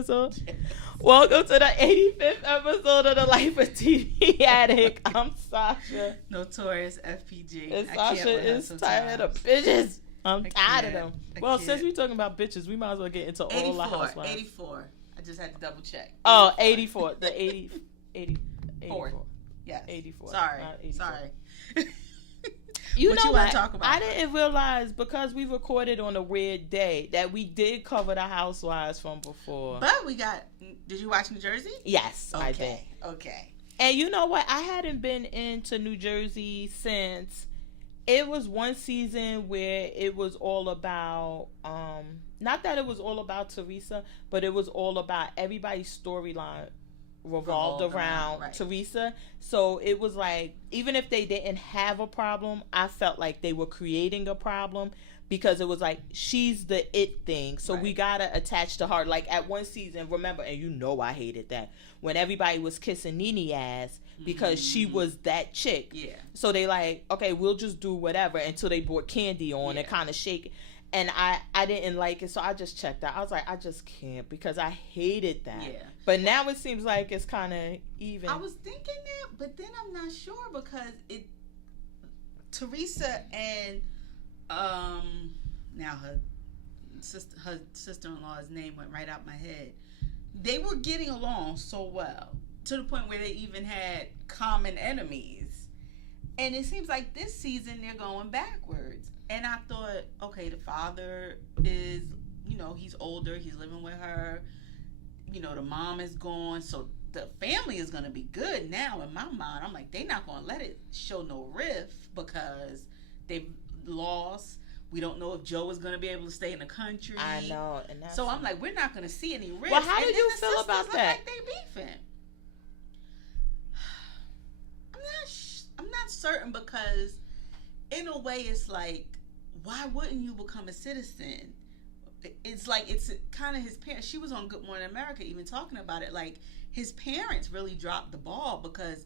episode. Welcome to the 85th episode of the Life of TV Addict. I'm Sasha. Notorious FPG. And Sasha is tired of bitches. I'm tired of them. Well, since we're talking about bitches, we might as well get into all the housewives. 84. I just had to double check. 84. Oh, 84. The 84. Yes. 84. Sorry. 84. Sorry. You what know you want to talk about? I didn't realize, because we recorded on a weird day, that we did cover the housewives from before. But we got... Did you watch New Jersey? Yes, okay. I did. Okay. And you know what? I hadn't been into New Jersey since... It was one season where it was all about... not that it was all about Teresa, but it was all about everybody's storyline revolved around right. Teresa. So it was like, even if they didn't have a problem, I felt like they were creating a problem, because it was like, she's the it thing, so right. we gotta attach to her. Like at one season, remember, and you know I hated that, when everybody was kissing Nene ass because she was that chick. Yeah. So they like, okay, we'll just do whatever, until they brought Candy on and kind of shake it. And I didn't like it, so I just checked out. I was like, I just can't, because I hated that. Yeah. But now it seems like it's kind of even. I was thinking that, but then I'm not sure, because Teresa and now her sister-in-law's name went right out my head. They were getting along so well, to the point where they even had common enemies. And it seems like this season they're going backwards. And I thought, okay, the father is, he's older. He's living with her. The mom is gone. So the family is going to be good now. In my mind, I'm like, they're not going to let it show no rift, because they've lost. We don't know if Joe is going to be able to stay in the country. I know. So I'm like, we're not going to see any rift. Well, how do you feel about that? Like they beefing. I'm not certain, because in a way it's like, why wouldn't you become a citizen? It's like, it's kind of his parents. She was on Good Morning America even talking about it. Like, his parents really dropped the ball, because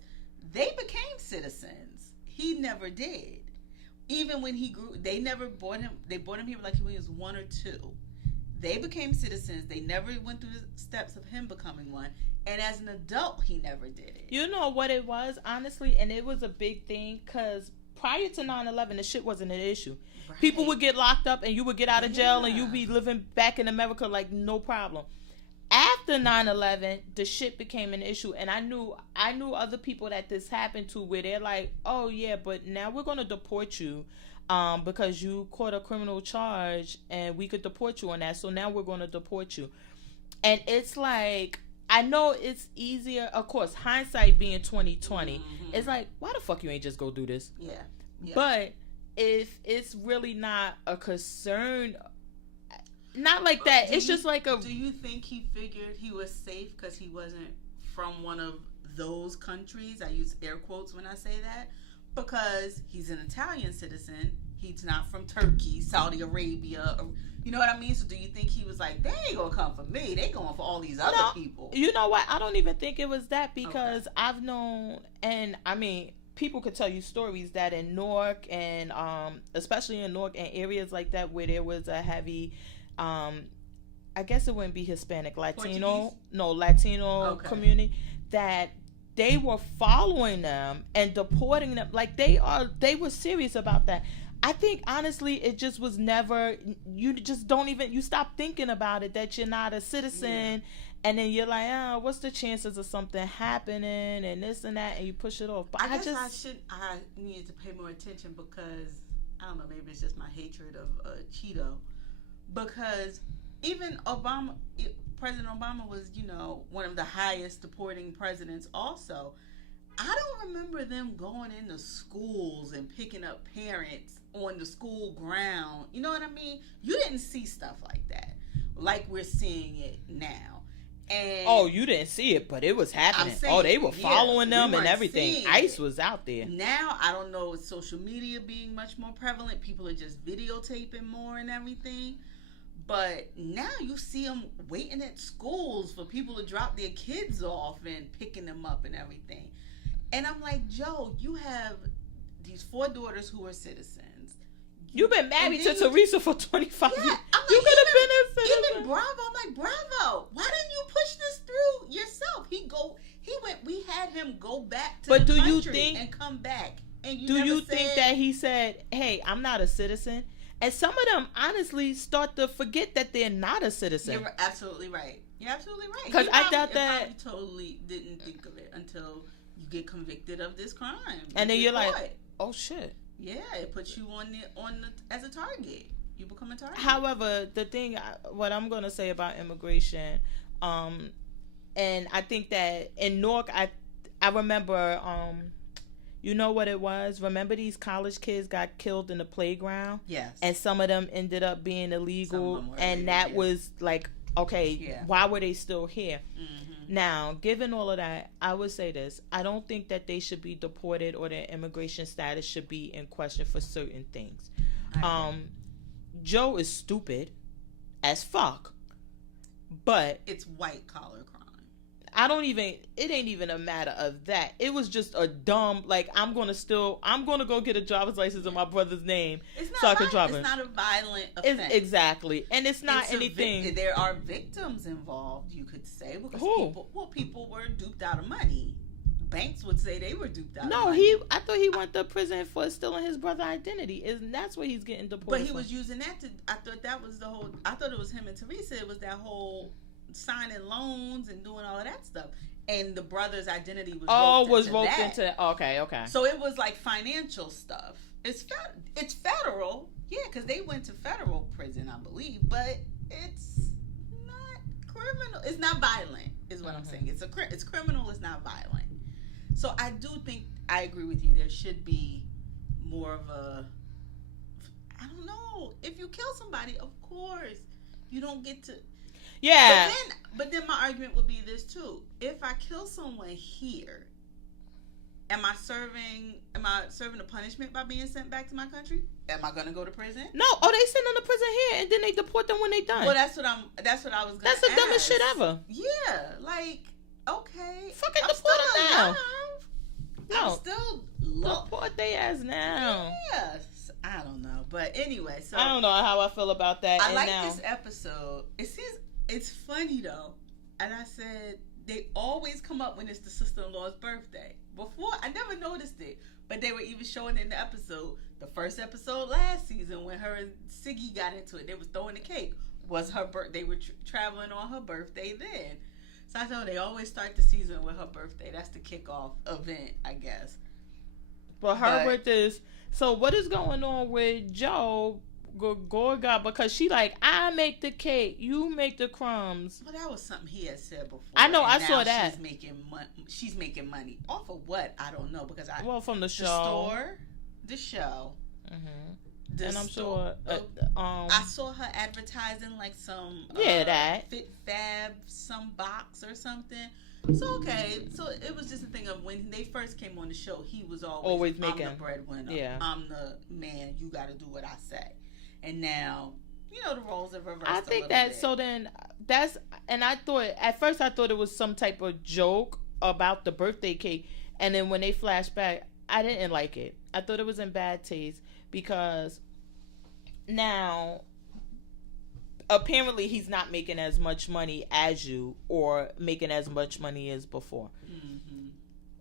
they became citizens. He never did. Even when he grew, they never bought him. They bought him here like he was 1 or 2. They became citizens. They never went through the steps of him becoming one. And as an adult, he never did it. You know what it was, honestly? And it was a big thing, because prior to 9/11, the shit wasn't an issue. Right. People would get locked up, and you would get out of jail, and you'd be living back in America like no problem. After 9/11, the shit became an issue, and I knew other people that this happened to, where they're like, oh yeah, but now we're going to deport you because you caught a criminal charge, and we could deport you on that, so now we're going to deport you. And it's like, I know it's easier, of course, hindsight being 2020, it's like, why the fuck you ain't just go do this? Yeah. But if it's really not a concern, not like that, it's just like a... Do you think he figured he was safe because he wasn't from one of those countries? I use air quotes when I say that, because he's an Italian citizen. He's not from Turkey, Saudi Arabia, or, you know what I mean? So do you think he was like, they ain't gonna come for me, they going for all these other people? You know what, I don't even think it was that, because I've known, and I mean, people could tell you stories that in Newark, and especially in Newark and areas like that, where there was a heavy, I guess it wouldn't be Hispanic, Latino community, that they were following them and deporting them. Like, they were serious about that. I think, honestly, it just was never, you just don't even, you stop thinking about it, that you're not a citizen, and then you're like, oh, what's the chances of something happening, and this and that, and you push it off. But I needed to pay more attention, because, I don't know, maybe it's just my hatred of Cheeto, because even President Obama was, one of the highest deporting presidents also. I don't remember them going into schools and picking up parents on the school ground. You know what I mean? You didn't see stuff like that, like we're seeing it now. And you didn't see it, but it was happening. They were following them and everything. ICE was out there. Now, I don't know, with social media being much more prevalent, people are just videotaping more and everything. But now you see them waiting at schools for people to drop their kids off and picking them up and everything. And I'm like, Joe, you have these 4 daughters who are citizens. You've been married to Teresa for 25 years. I'm like, you could have been a citizen. Even Bravo, I'm like, Bravo, why didn't you go back to but the do you country think, and come back. And you do never you said, think that he said, hey, I'm not a citizen? And some of them honestly start to forget that they're not a citizen. You're absolutely right. You're absolutely right. Because I thought that... You totally didn't think of it until you get convicted of this crime. And then you're like, oh, shit. Yeah, it puts you on the as a target. You become a target. However, the thing, what I'm going to say about immigration, and I think that in Newark, I remember, you know what it was? Remember these college kids got killed in the playground? Yes. And some of them ended up being illegal. And that was like, okay, why were they still here? Mm-hmm. Now, given all of that, I would say this. I don't think that they should be deported or their immigration status should be in question for certain things. Joe is stupid as fuck. But it's white collar crime. It ain't even a matter of that. It was just a dumb, like, I'm going to go get a driver's license in my brother's name so I can drive it. It's not a violent offense. Exactly. And it's not anything. There are victims involved, you could say, because people were duped out of money. Banks would say they were duped out of money. I thought he went to prison for stealing his brother's identity. That's what he's getting deported But he was using that I thought it was him and Teresa. It was that whole signing loans and doing all of that stuff, and the brother's identity was roped into okay. So it was like financial stuff. It's federal, because they went to federal prison, I believe, but it's not criminal. It's not violent, is what I'm saying. It's criminal. It's not violent. So I do think I agree with you. There should be more of a. I don't know. If you kill somebody, of course, you don't get to. Yeah. But then my argument would be this too. If I kill someone here, am I serving a punishment by being sent back to my country? Am I gonna go to prison? No. Oh, they send them to prison here and then they deport them when they done. Well, that's what I was gonna ask. That's the dumbest shit ever. Yeah. Like, okay. Fucking deport them now. No. I'm still deport their ass now. Yes. I don't know. But anyway, so I don't know how I feel about that. I like this episode. It's funny though, and I said they always come up when it's the sister-in-law's birthday. Before, I never noticed it, but they were even showing it in the episode, the first episode last season when her and Siggy got into it. They was throwing the cake. Was her birthday? They were traveling on her birthday then. So I thought they always start the season with her birthday. That's the kickoff event, I guess. But with this, so what is going on with Joe? Gorga, because she like, I make the cake, you make the crumbs. Well, that was something he had said before. I know, I saw that. She's making money off of what? I don't know, because from the show. The show. Mm-hmm. And I'm sure. I saw her advertising like some that Fit Fab, some box or something. So so it was just a thing of when they first came on the show, he was always making. I'm the breadwinner. Yeah. I'm the man. You got to do what I say. And now, the roles have reversed. I think that bit. So then and I thought at first it was some type of joke about the birthday cake, and then when they flashed back, I didn't like it. I thought it was in bad taste because now apparently he's not making as much money as you or making as much money as before. Mm-hmm.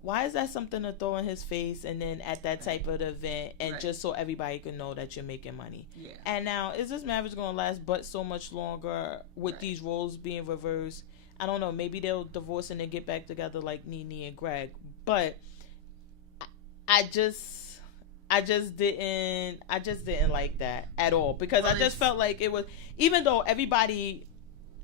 Why is that something to throw in his face and then at that type of event and just so everybody can know that you're making money? Yeah. And now, is this marriage going to last but so much longer with these roles being reversed? I don't know. Maybe they'll divorce and then get back together like Nene and Greg. But I just didn't like that at all because I just felt like it was, even though everybody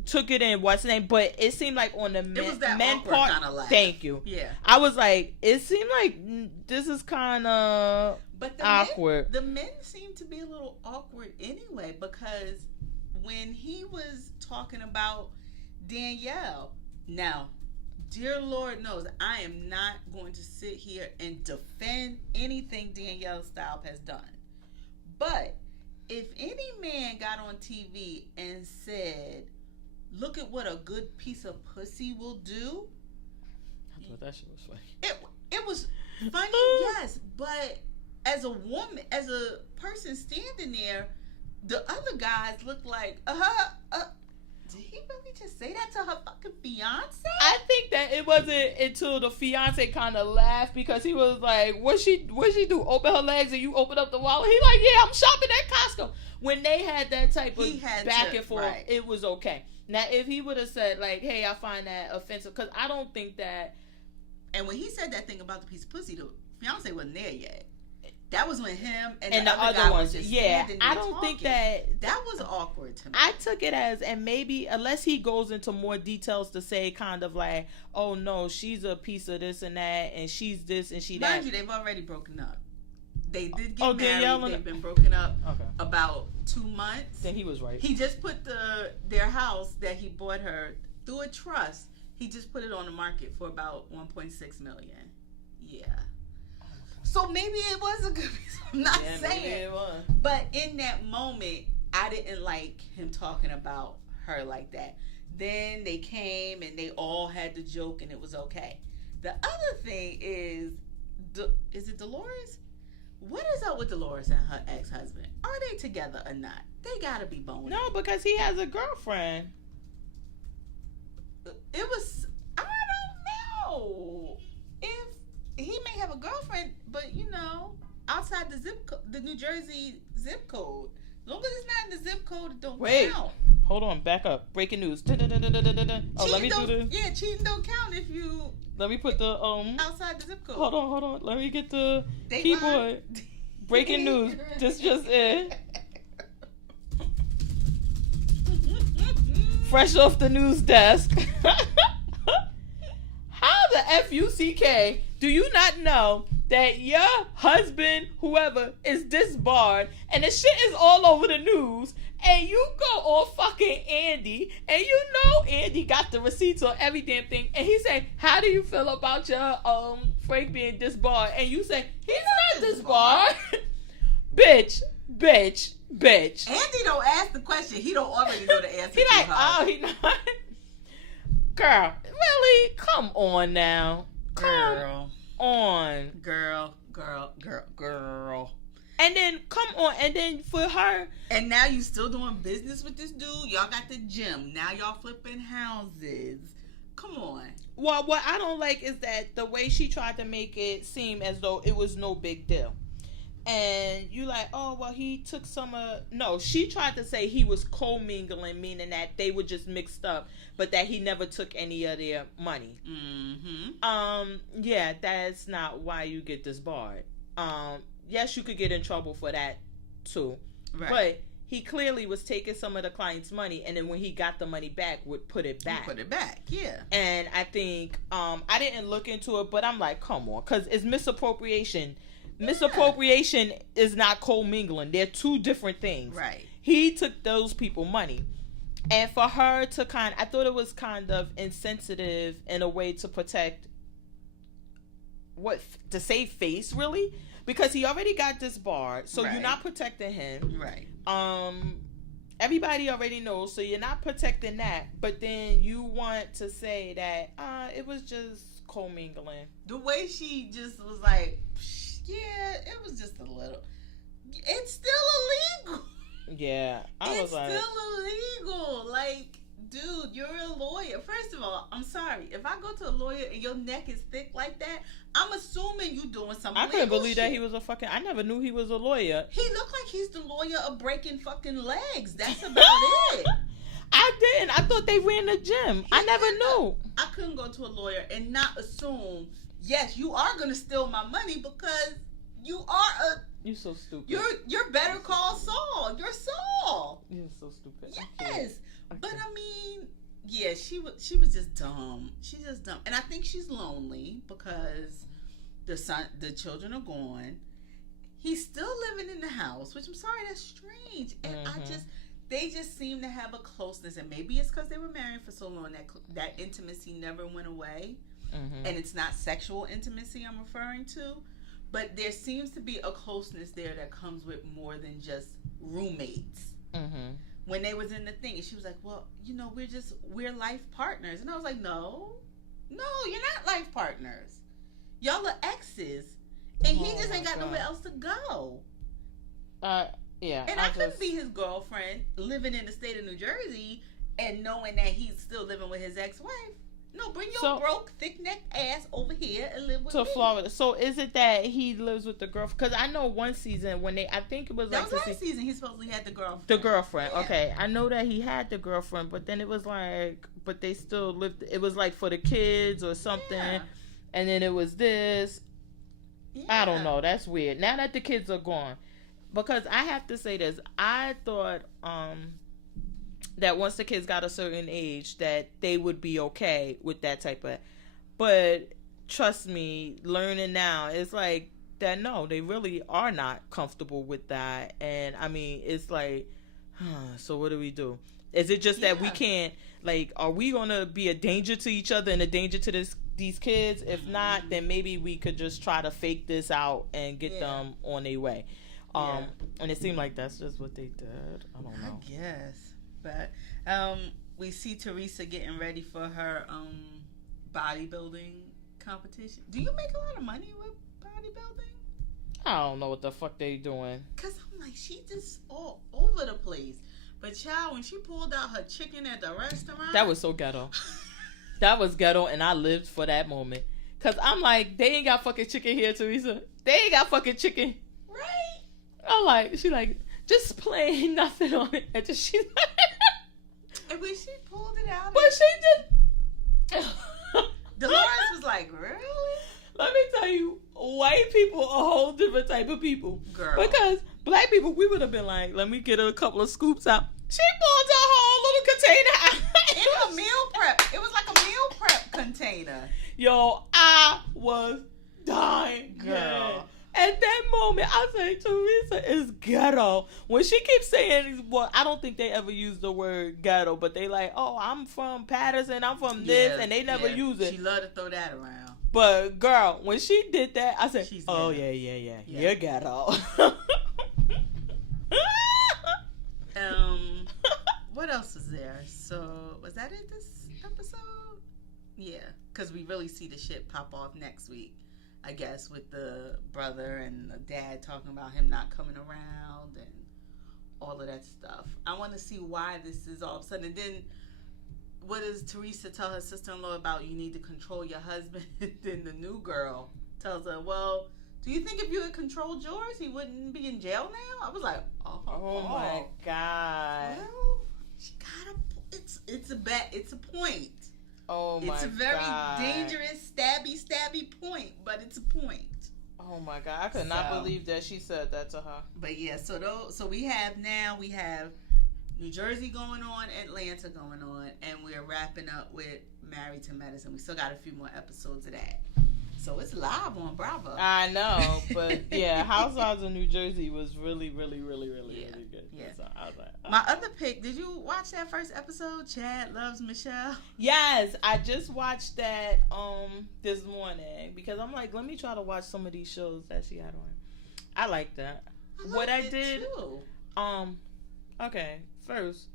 took it in what's name, but it seemed like on the men part kind of laugh. Thank you. Yeah, I was like, it seemed like this is kind of awkward. The men seem to be a little awkward anyway, because when he was talking about Danielle, now, dear Lord knows, I am not going to sit here and defend anything Danielle Staub has done, but if any man got on TV and said, look at what a good piece of pussy will do. I thought that shit was funny. It was funny, yes, but as a woman, as a person standing there, the other guys looked like, did he really just say that to her fucking fiance? I think that it wasn't until the fiance kind of laughed because he was like, what she do? Open her legs and you open up the wallet? He like, yeah, I'm shopping at Costco. When they had that type of back and forth, it was okay. Now, if he would have said, like, hey, I find that offensive, because I don't think that... And when he said that thing about the piece of pussy, the fiance wasn't there yet. That was when him and the other guy was just standing there I don't talking. think that... That was awkward to me. I took it as, and maybe, unless he goes into more details to say kind of like, oh, no, she's a piece of this and that, and she's this and she that. Mind you, they've already broken up. They did get married. They've been broken up about 2 months. Then he was right. He just put their house that he bought her through a trust. He just put it on the market for about $1.6 million. Yeah. So maybe it was a good piece. I'm not saying. Maybe it was. But in that moment, I didn't like him talking about her like that. Then they came and they all had the joke and it was okay. The other thing is it Dolores? What is up with Dolores and her ex-husband? Are they together or not? They gotta be boning. No, because he has a girlfriend. It was, I don't know. If he may have a girlfriend, but you know, outside the New Jersey zip code. As long as it's not in the zip code, it don't count. Hold on, back up. Breaking news. Oh, let me do this. Yeah, cheating don't count if you... Let me put the outside the zip code. Hold on. Let me get the keyboard. Breaking news. This just in. Fresh off the news desk. How the FUCK do you not know that your husband, whoever, is disbarred and the shit is all over the news? And you go on fucking Andy, and you know Andy got the receipts on every damn thing, and he say, how do you feel about your Frank being disbarred? And you say, he's not disbarred. bitch. Andy don't ask the question. He don't already know the answer. He like, oh, he not. Girl, really? Come on now. Come on. Girl. And then, come on, and then for her... And now you still doing business with this dude? Y'all got the gym. Now y'all flipping houses. Come on. Well, what I don't like is that the way she tried to make it seem as though it was no big deal. And you like, oh, well, he took some of... No, she tried to say he was co-mingling, meaning that they were just mixed up, but that he never took any of their money. Mm-hmm. Yeah, that's not why you get disbarred. Yes, you could get in trouble for that, too. Right. But he clearly was taking some of the client's money, and then when he got the money back, would put it back. Yeah. And I think, I didn't look into it, but I'm like, come on, because it's misappropriation. Yeah. Misappropriation is not co-mingling. They're two different things. Right. He took those people money. And for her to I thought it was kind of insensitive in a way to protect, to save face, really? Because he already got disbarred, so you're not protecting him. Right. Everybody already knows, so you're not protecting that. But then you want to say that it was just commingling. The way she just was like, yeah, it was just a little. It's still illegal. Yeah, it's still illegal. Like, dude, you're a lawyer. First of all, I'm sorry. If I go to a lawyer and your neck is thick like that, I'm assuming you doing something. I couldn't believe that he was a fucking... I never knew he was a lawyer. He looked like he's the lawyer of breaking fucking legs. That's about it. I didn't. I thought they ran the gym. I never knew. I couldn't go to a lawyer and not assume, yes, you are going to steal my money because you are a... You're so stupid. You're Better Call Saul. You're Saul. You're so stupid. Yes. But I mean, yeah, she was just dumb. She's just dumb. And I think she's lonely because the children are gone. He's still living in the house, which I'm sorry, that's strange. And they just seem to have a closeness. And maybe it's because they were married for so long that intimacy never went away. Mm-hmm. And it's not sexual intimacy I'm referring to. But there seems to be a closeness there that comes with more than just roommates. Mm-hmm. When they was in the thing, and she was like, well, you know, we're life partners. And I was like, no, you're not life partners. Y'all are exes. And he just ain't got nowhere else to go. Yeah. And I couldn't be his girlfriend living in the state of New Jersey and knowing that he's still living with his ex-wife. No, bring your broke, thick-necked ass over here and live with me. To Florida. So is it that he lives with the girlfriend? Because I know one season when I think it was that was last season, he supposedly had the girlfriend. The girlfriend, yeah. Okay. I know that he had the girlfriend, but then it was like, but they still lived, it was like for the kids or something. Yeah. And then it was this. Yeah. I don't know. That's weird. Now that the kids are gone. Because I have to say this. I thought, that once the kids got a certain age that they would be okay with that type of, but trust me, learning now, it's like that, no, they really are not comfortable with that. And I mean, it's like, so what do we do? Is it just that we can't, like, are we gonna be a danger to each other and a danger to these kids? If not, then maybe we could just try to fake this out and get them on their way. And it seemed like that's just what they did. I don't know. I guess. But we see Teresa getting ready for her bodybuilding competition. Do you make a lot of money with bodybuilding? I don't know what the fuck they doing. Cause I'm like, she just all over the place. But child, when she pulled out her chicken at the restaurant, that was so ghetto. That was ghetto, and I lived for that moment. Cause I'm like, they ain't got fucking chicken here, Teresa. They ain't got fucking chicken. Right? I'm like, she like, just plain nothing on it. And just she. And when she pulled it out, but she just. Dolores was like, really? Let me tell you, white people are a whole different type of people. Girl. Because black people, we would have been like, let me get a couple of scoops out. She pulled a whole little container out. In a meal prep. It was like a meal prep container. Yo, I was dying, girl. At that moment, I said, Teresa is ghetto. When she keeps saying, well, I don't think they ever use the word ghetto, but they like, oh, I'm from Patterson, I'm from this, and they never use it. She love to throw that around. But, girl, when she did that, I said, oh, yeah. You're ghetto. What else is there? So, was that it this episode? Yeah, because we really see the shit pop off next week. I guess with the brother and the dad talking about him not coming around and all of that stuff. I want to see why this is all of a sudden. And then what does Teresa tell her sister-in-law about you need to control your husband? And then the new girl tells her, well, do you think if you had controlled yours, he wouldn't be in jail now? I was like, oh my God. Well, she got it's a point. Oh my God. It's a very dangerous, stabby point, but it's a point. Oh my God. I could not believe that she said that to her. But yeah, so we have New Jersey going on, Atlanta going on, and we're wrapping up with Married to Medicine. We still got a few more episodes of that. So it's live on Bravo. I know, but yeah, Housewives of New Jersey was really, really, really, really, really good. Yeah. So I was like, oh. My other pick, did you watch that first episode? Chad Loves Michelle? Yes, I just watched that this morning because I'm like, let me try to watch some of these shows that she had on. I like that. I did too. Okay, first,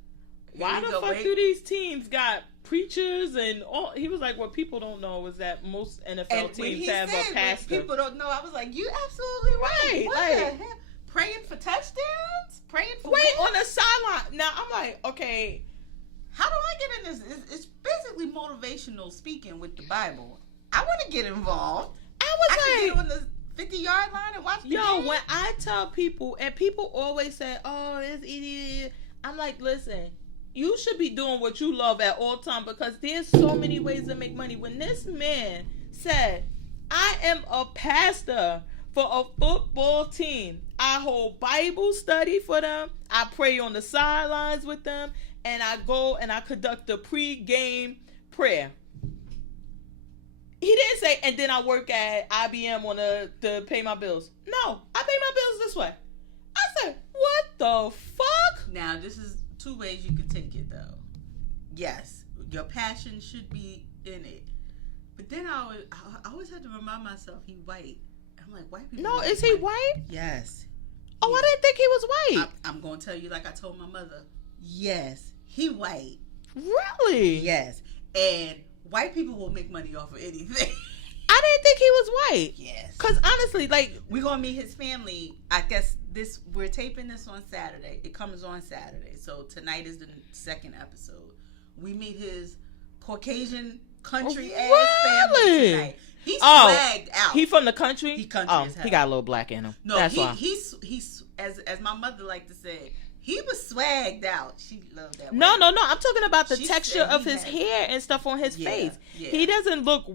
why the fuck do these teams got preachers and all? He was like, what people don't know is that most NFL teams have a pastor. People don't know. I was like, you absolutely right. What the hell? Praying for touchdowns? Praying for wins? On the sideline. Now I'm like, okay, how do I get in this? It's basically motivational speaking with the Bible. I want to get involved. I can get on the 50-yard line and watch the game. When I tell people, and people always say, oh, it's idiot. I'm like, listen, you should be doing what you love at all time because there's so many ways to make money. When this man said, I am a pastor for a football team, I hold Bible study for them, I pray on the sidelines with them, and I go and I conduct a pre-game prayer. He didn't say, and then I work at IBM on to pay my bills. No, I pay my bills this way. I said, what the fuck? Now, this is two ways you can take it, though. Yes, your passion should be in it. But then I always had to remind myself he white. I'm like, white people. No, is he white? Yes. Oh, I didn't think he was white. I'm going to tell you like I told my mother. Yes, he white. Really? Yes. And white people will make money off of anything. I didn't think he was white. Yes. Because honestly, like, we're going to meet his family. I guess we're taping this on Saturday. It comes on Saturday. So tonight is the second episode. We meet his Caucasian country ass family tonight. He's swagged out. He from the country? He country as hell. He got a little black in him. No, that's why. He's as my mother liked to say, he was swagged out. She loved that. No. I'm talking about the texture of his hair and stuff on his face. Yeah. He doesn't look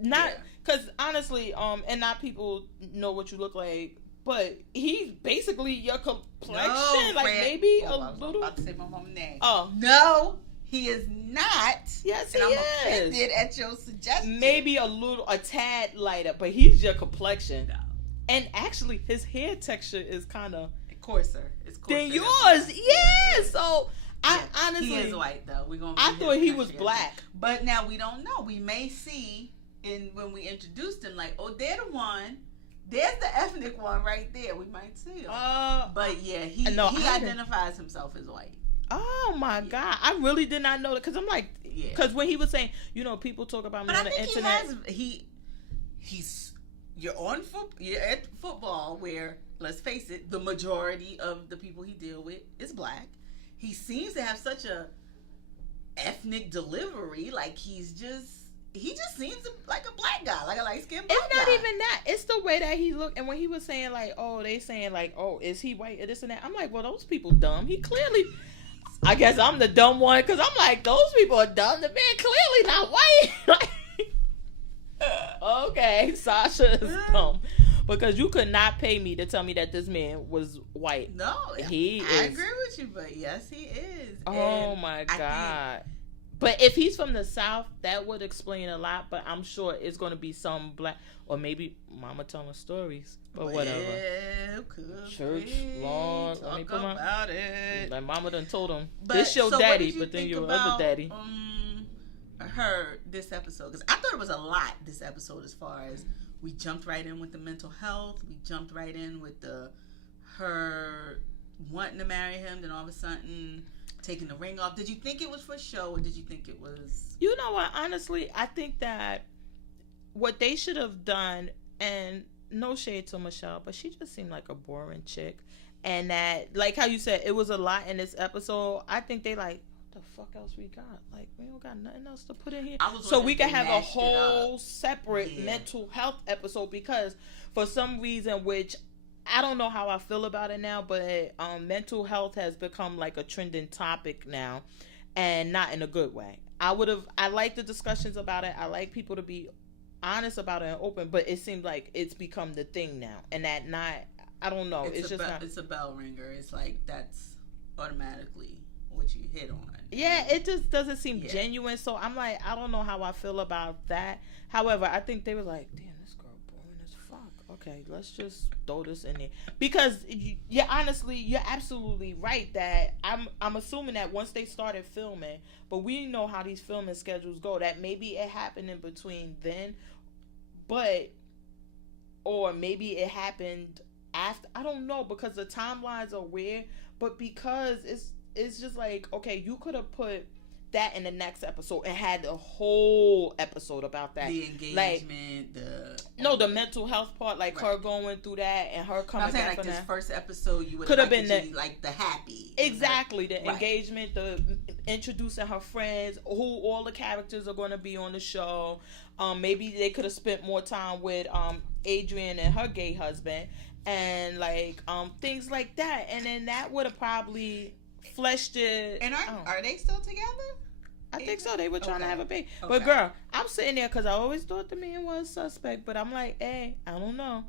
because honestly, and not people know what you look like, but he's basically your complexion, maybe a little. I was about to say my mom's name. Oh no. He is not. Yes, he is. I'm offended at your suggestion. Maybe a tad lighter, but he's your complexion. No. And actually, his hair texture is kind of coarser. It's coarser than yours. Yeah. So I honestly, he is white though. I thought he was black, but now we don't know. We may see when we introduced him, like, oh, they're the one. There's the ethnic one right there. We might see him. But yeah, he identifies himself as white. Oh my God! I really did not know that because I'm like, because when he was saying, people talk about me on the internet. You're at football where, let's face it, the majority of the people he deal with is black. He seems to have such a ethnic delivery, like he just seems like a black guy, like a light-skinned black guy. It's not even that. It's the way that he looked. And when he was saying like, oh, they saying like, oh, is he white or this and that? I'm like, well, those people dumb. He clearly. I guess I'm the dumb one because I'm like, those people are dumb. The man clearly not white. Okay, Sasha is dumb because you could not pay me to tell me that this man was white. No, I agree with you, but yes, he is. Oh my God. But if he's from the South, that would explain a lot. But I'm sure it's going to be some black, or maybe Mama telling stories, but whatever. Yeah, Church, Lord, talk about it. Like Mama done told him, this your daddy, but then your other daddy. Her this episode, because I thought it was a lot this episode as far as we jumped right in with the mental health. We jumped right in with her wanting to marry him, then all of a sudden taking the ring off. Did you think it was for show, or did you think it was? You know what? Honestly, I think that what they should have done, and no shade to Michelle, but she just seemed like a boring chick. And that, like how you said, it was a lot in this episode. I think they like, what the fuck else we got? Like, we don't got nothing else to put in here. So we can have a whole separate mental health episode, because for some reason, which I don't know how I feel about it now, but mental health has become like a trending topic now, and not in a good way. I like the discussions about it. I like people to be honest about it and open, but it seems like it's become the thing now, and that not, I don't know. It's just not. It's a bell ringer. It's like that's automatically what you hit on. Yeah, it just doesn't seem genuine. So I'm like, I don't know how I feel about that. However, I think they were like, damn, this girl boring as fuck. Okay, let's just throw this in there, because you're absolutely right that I'm assuming that once they started filming, but we know how these filming schedules go, that maybe it happened in between then, or maybe it happened after. I don't know, because the timelines are weird, but because it's just like, okay, you could have put that in the next episode and had the whole episode about that. The engagement, the mental health part, like her going through that and her coming back from that. This first episode, you would have been like the happy. Exactly, the engagement, the introducing her friends, who all the characters are going to be on the show. Maybe they could have spent more time with Adrian and her gay husband, and like things like that, and then that would have probably fleshed it. And are they still together? I think so. They were trying to have a baby. Okay. But girl, I'm sitting there because I always thought the man was suspect, but I'm like, hey, I don't know.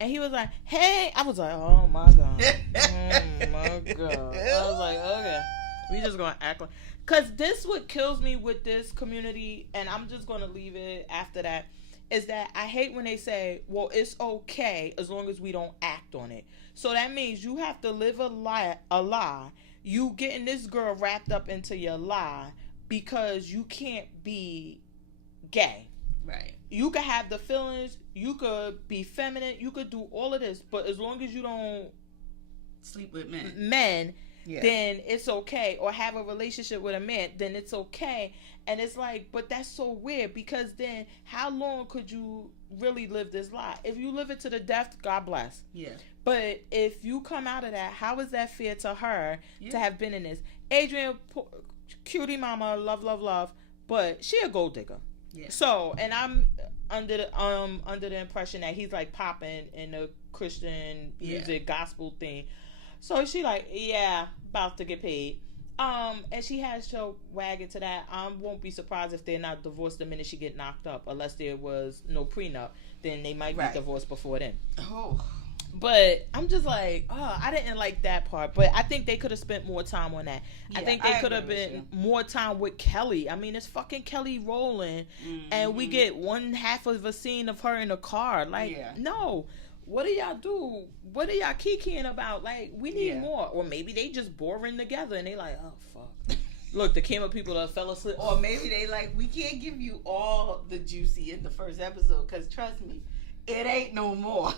And he was like, hey. I was like, oh my God. Oh my God. I was like, okay. We just going to act like. Because this what kills me with this community, and I'm just going to leave it after that, is that I hate when they say, well, it's okay as long as we don't act on it. So that means you have to live a lie. You getting this girl wrapped up into your lie because you can't be gay. Right. You could have the feelings. You could be feminine. You could do all of this. But as long as you don't sleep with men, then it's okay. Or have a relationship with a man, then it's okay. And it's like, but that's so weird, because then how long could you really live this lie? If you live it to the death, God bless. Yeah. But if you come out of that, how is that fair to her to have been in this? Adrian, cutie mama, love, but she a gold digger. Yeah. So, and I'm under the impression that he's like popping in the Christian music gospel thing. So she like, yeah, about to get paid. And she has to wag it to that. I won't be surprised if they're not divorced the minute she get knocked up, unless there was no prenup. Then they might be divorced before then. Oh. But I'm just like, oh, I didn't like that part. But I think they could have spent more time on that. Yeah, I think they could have been more time with Kelly. I mean, it's fucking Kelly Rowland. And we get one half of a scene of her in a car. Like, no. What do y'all do? What are y'all kikiing about? Like, we need more. Or maybe they just boring together and they like, oh, fuck. Look, the camera people that fell asleep. Or maybe they like, we can't give you all the juicy in the first episode because trust me, it ain't no more.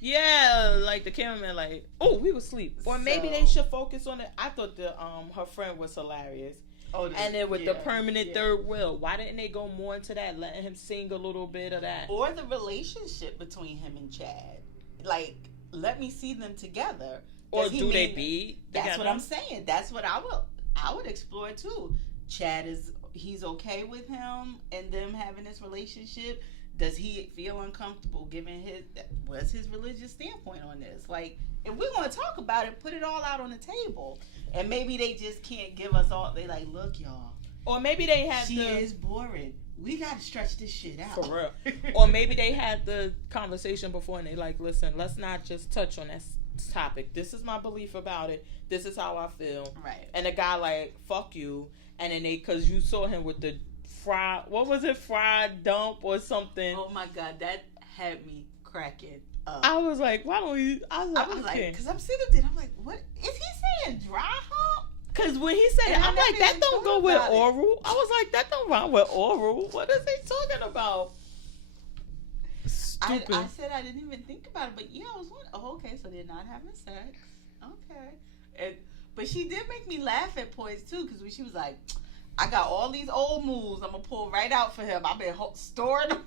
Yeah, like the cameraman like, oh, we was asleep. Or maybe they should focus on it. I thought her friend was hilarious. Oh, and then with the permanent third wheel, why didn't they go more into that, letting him sing a little bit of that? Or the relationship between him and Chad. Like, let me see them together. Or do they be? That's what I'm saying. That's what I would explore too. Chad he's okay with him and them having this relationship. Does he feel uncomfortable given what's his religious standpoint on this? Like, if we want to talk about it, put it all out on the table. And maybe they just can't give us all. They like, look, y'all. Or maybe they had she is boring. We got to stretch this shit out. For real. Or maybe they had the conversation before and they like, listen, let's not just touch on that topic. This is my belief about it. This is how I feel. Right. And the guy like, fuck you. And then because you saw him with the fried dump or something. Oh my God, that had me cracking up. I was like, why don't you? I was like, because I'm sitting there, I'm like, what is he saying? Dry hump? Because when he said it, I'm like, that don't go with oral. I was like, that don't rhyme with oral. What is he talking about? Stupid. I said I didn't even think about it, but yeah, I was wondering. Oh, okay, so they're not having sex. Okay, but she did make me laugh at points too, because when she was like, I got all these old moves I'm gonna pull right out for him. I've been storing them.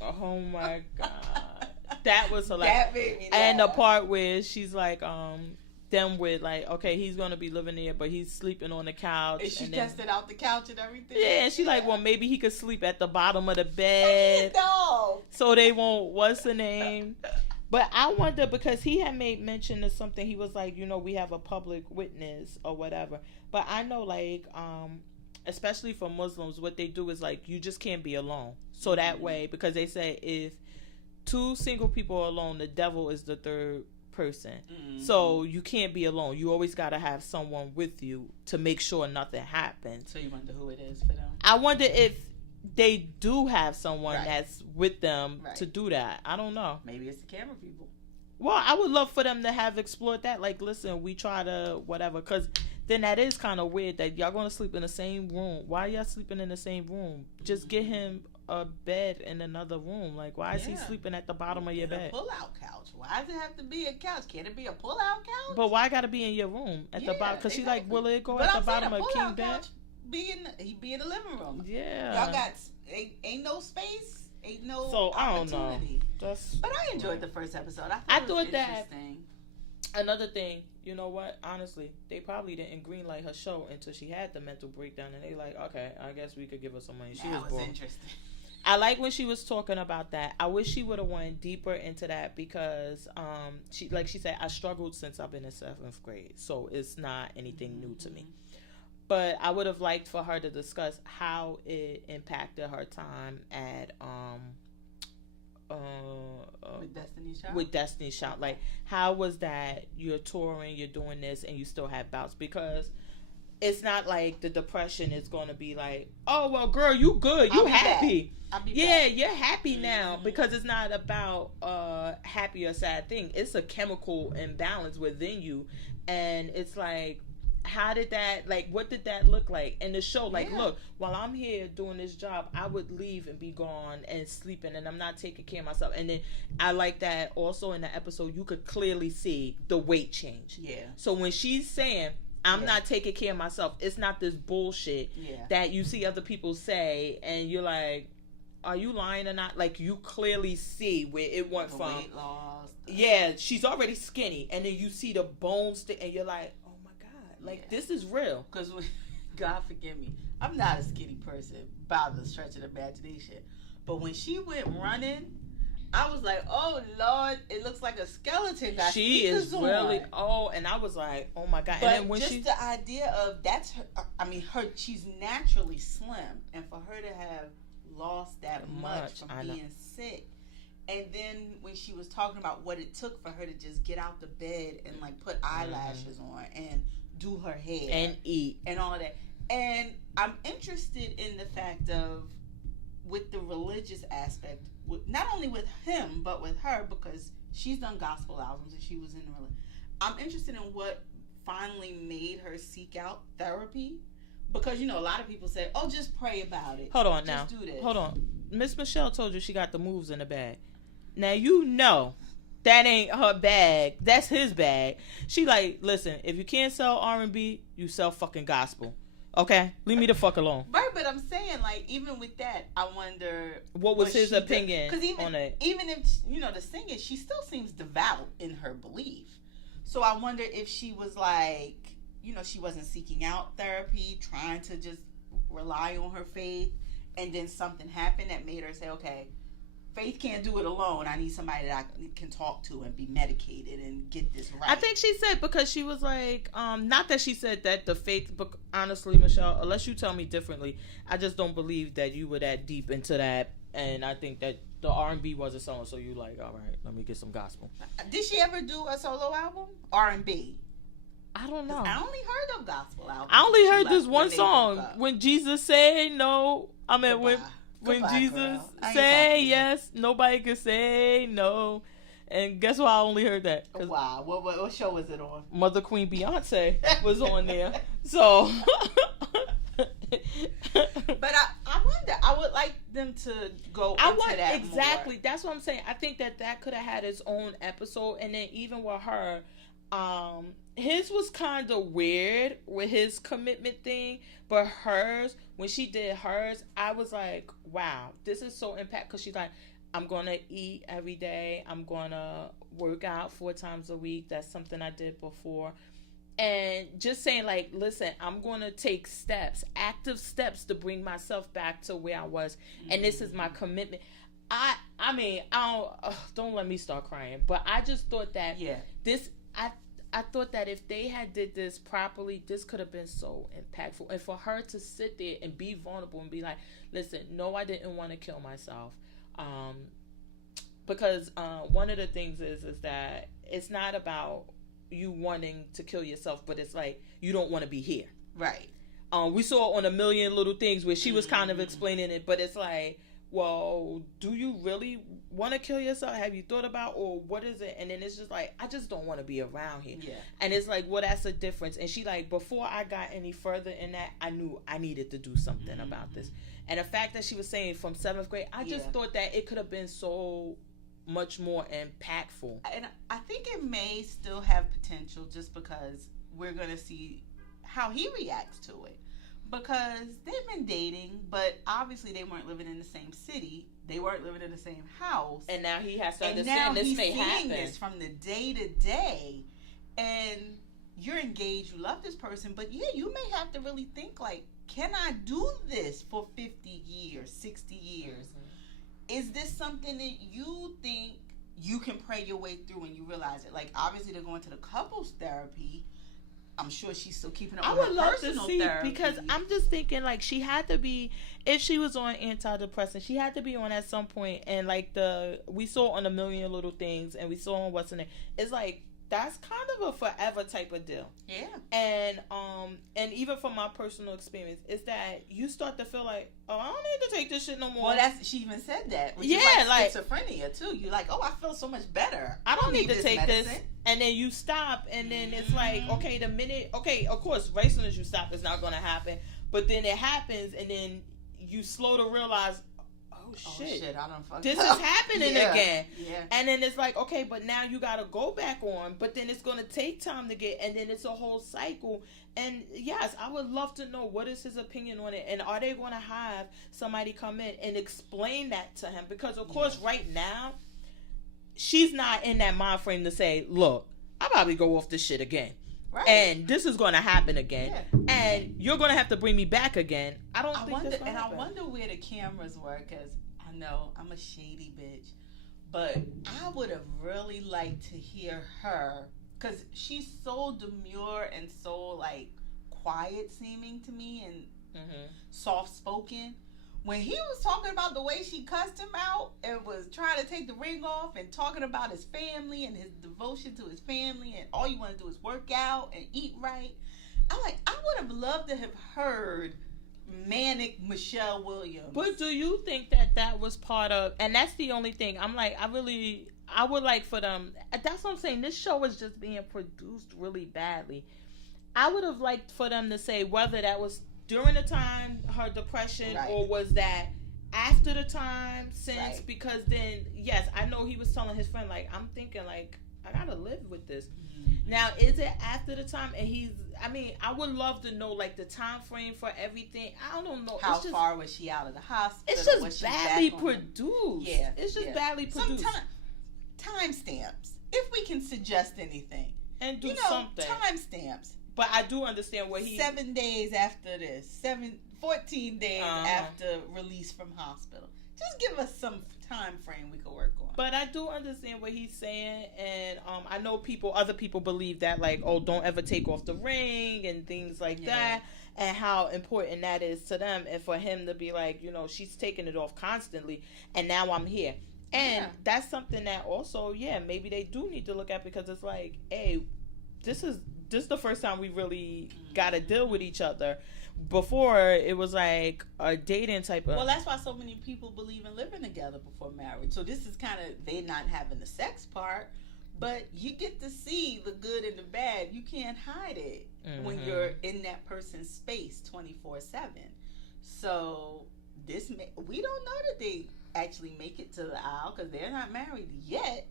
Oh my God, that was hilarious. That made me laugh. And the part where she's like, them with like, okay, he's gonna be living there, but he's sleeping on the couch. And she tested out the couch and everything. Yeah, and she like, well, maybe he could sleep at the bottom of the bed. No. So they won't. What's the name? But I wonder, because he had made mention of something. He was like, we have a public witness or whatever. But I know, like, especially for Muslims, what they do is like, you just can't be alone. So that way, because they say if two single people are alone, the devil is the third person. So you can't be alone. You always got to have someone with you to make sure nothing happens. So you wonder who it is for them? I wonder if they do have someone that's with them to do that. I don't know. Maybe it's the camera people. Well, I would love for them to have explored that. Like, listen, we try to whatever, because then that is kind of weird that y'all going to sleep in the same room. Why y'all sleeping in the same room? Just get him a bed in another room. Like, why is he sleeping at the bottom of your bed? A pull-out couch. Why does it have to be a couch? Can't it be a pull-out couch? But why got to be in your room at the bottom? Because she like, will it go at the bottom of king bed? He be in the living room. Yeah. Y'all got ain't no space. Ain't no so opportunity. I don't know. But I enjoyed the first episode. I thought that another thing, you know what? Honestly, they probably didn't greenlight her show until she had the mental breakdown, and they like, okay, I guess we could give her some money. She was interesting. I like when she was talking about that. I wish she would have went deeper into that, because she, like she said, I struggled since I've been in 7th grade, so it's not anything new to me. But I would have liked for her to discuss how it impacted her time at with Destiny's Child. Like, how was that you're touring, you're doing this, and you still have bouts? Because it's not like the depression is going to be like, oh, well, girl, you good, you happy. You're happy now, because it's not about happy or sad thing. It's a chemical imbalance within you, and it's like, how did that, like, what did that look like in the show? Like, look, while I'm here doing this job, I would leave and be gone and sleeping, and I'm not taking care of myself. And then I like that also in the episode, you could clearly see the weight change. Yeah. So when she's saying, I'm not taking care of myself, it's not this bullshit that you see other people say, and you're like, are you lying or not? Like, you clearly see where it went from weight loss. Yeah, she's already skinny, and then you see the bones, and you're like, like, this is real. Because, God forgive me, I'm not a skinny person by the stretch of the imagination. But when she went running, I was like, oh Lord, it looks like a skeleton got she is on. really and I was like, oh my God. But and then when just the idea of that's her, I mean, she's naturally slim, and for her to have lost that much from being sick, and then when she was talking about what it took for her to just get out the bed and like put eyelashes on and do her hair and eat and all of that, and I'm interested in the fact of with the religious aspect. Not only with him, but with her, because she's done gospel albums and she was in the religion. I'm interested in what finally made her seek out therapy, because you know a lot of people say, "Oh, just pray about it." Hold on just now. Do this. Hold on. Miss Michelle told you she got the moves in the bag. Now you know that ain't her bag. That's his bag. She like, listen, if you can't sell R&B, you sell fucking gospel. Okay, leave me the fuck alone. Right, but I'm saying, like, even with that, I wonder what was his opinion on it. Even if you know the singing, she still seems devout in her belief. So I wonder if she was like, you know, she wasn't seeking out therapy, trying to just rely on her faith, and then something happened that made her say, okay, faith can't do it alone. I need somebody that I can talk to and be medicated and get this right. I think she said, because she was like, not that she said that the faith book, honestly, Michelle, unless you tell me differently, I just don't believe that you were that deep into that. And I think that the R&B wasn't selling, so you like, all right, let me get some gospel. Did she ever do a solo album? R&B? I don't know. I only heard of gospel albums. I only heard this one song, When Jesus Say No. I mean, when Jesus say yes, nobody can say no. And guess what? I only heard that. Wow. What show was it on? Mother Queen Beyonce was on there. So. But I wonder. I would like them to go into that exactly. More. That's what I'm saying. I think that could have had its own episode. And then even with her, his was kind of weird with his commitment thing, but hers, when she did hers, I was like, wow, this is so impactful, because she's like, I'm going to eat every day. I'm going to work out 4 times a week. That's something I did before. And just saying, like, listen, I'm going to take steps, active steps to bring myself back to where I was. Mm-hmm. And this is my commitment. I mean, don't let me start crying. But I just thought that I thought that if they had did this properly, this could have been so impactful. And for her to sit there and be vulnerable and be like, listen, no, I didn't want to kill myself. Because one of the things is that it's not about you wanting to kill yourself, but it's like, you don't want to be here. Right. We saw on A Million Little Things where she was kind of explaining it, but it's like, well, do you really want to kill yourself? Have you thought about, or what is it? And then it's just like, I just don't want to be around here. Yeah. And it's like, well, that's a difference. And she like, before I got any further in that, I knew I needed to do something about this. And the fact that she was saying from 7th grade, I just thought that it could have been so much more impactful. And I think it may still have potential, just because we're going to see how he reacts to it. Because they've been dating, but obviously they weren't living in the same city. They weren't living in the same house. And now he has to understand this may happen. And now he's seeing this from the day to day. And you're engaged, you love this person, but you may have to really think like, can I do this for 50 years, 60 years? Mm-hmm. Is this something that you think you can pray your way through and you realize it? Like, obviously they're going to the couples therapy. I'm sure she's still keeping up with her personal therapy. Because I'm just thinking, like, she had to be, if she was on antidepressant, she had to be on at some point. And like we saw on A Million Little Things, and we saw on What's in It. It's like, that's kind of a forever type of deal. Yeah. And even from my personal experience, is that you start to feel like, oh, I don't need to take this shit no more. Well, she even said that. Which is like schizophrenia too. You're like, oh, I feel so much better. I don't need to take this. And then you stop, and then it's like, okay, of course, right as soon as you stop, it's not going to happen. But then it happens, and then you slow to realize, oh shit, I don't this is happening again. Yeah. And then it's like, okay, but now you got to go back on, but then it's going to take time to get, and then it's a whole cycle. And yes, I would love to know what is his opinion on it, and are they going to have somebody come in and explain that to him? Because of course, right now, she's not in that mind frame to say, look, I'll probably go off this shit again. Right. And this is going to happen again. Yeah. And you're going to have to bring me back again. I wonder where the cameras were, because I know I'm a shady bitch. But I would have really liked to hear her, because she's so demure and so, like, quiet seeming to me and soft-spoken. When he was talking about the way she cussed him out and was trying to take the ring off and talking about his family and his devotion to his family and all you want to do is work out and eat right, I'm like, I would have loved to have heard manic Michelle Williams. But do you think that was part of, and that's the only thing, I'm like, I would like for them, that's what I'm saying, this show is just being produced really badly. I would have liked for them to say whether that was during the time, her depression, right, or was that after the time since, right, because then, yes, I know he was telling his friend, like, I'm thinking, like, I gotta live with this. Mm-hmm. Now, is it after the time, and I would love to know, like, the time frame for everything. I don't know. How far was she out of the hospital? It's just badly produced. Yeah. It's just badly produced. Time stamps, if we can suggest anything. And do something. Time stamps. But I do understand what 7 days after this. 14 days after release from hospital. Just give us some time frame we could work on. But I do understand what he's saying, and I know other people believe that, like, oh, don't ever take off the ring and things like that, and how important that is to them, and for him to be like, you know, she's taking it off constantly, and now I'm here. And that's something that also, maybe they do need to look at, because it's like, hey, this is the first time we really got to deal with each other. Before, it was like a dating type of... Well, that's why so many people believe in living together before marriage. So this is kind of, they not having the sex part, but you get to see the good and the bad. You can't hide it when you're in that person's space 24/7. So we don't know that they actually make it to the aisle, because they're not married yet.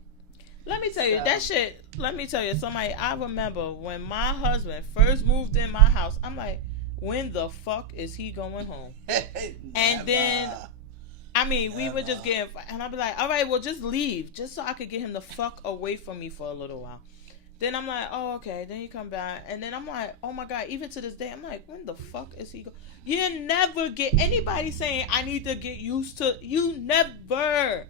Let me tell you, that shit, I remember when my husband first moved in my house, I'm like, when the fuck is he going home? And then, we were just getting, and I'd be like, all right, well, just leave, just so I could get him the fuck away from me for a little while. Then I'm like, oh, okay. Then he come back, and then I'm like, oh my God, even to this day, I'm like, when the fuck is he going? You never get anybody saying, I need to get used to, you never,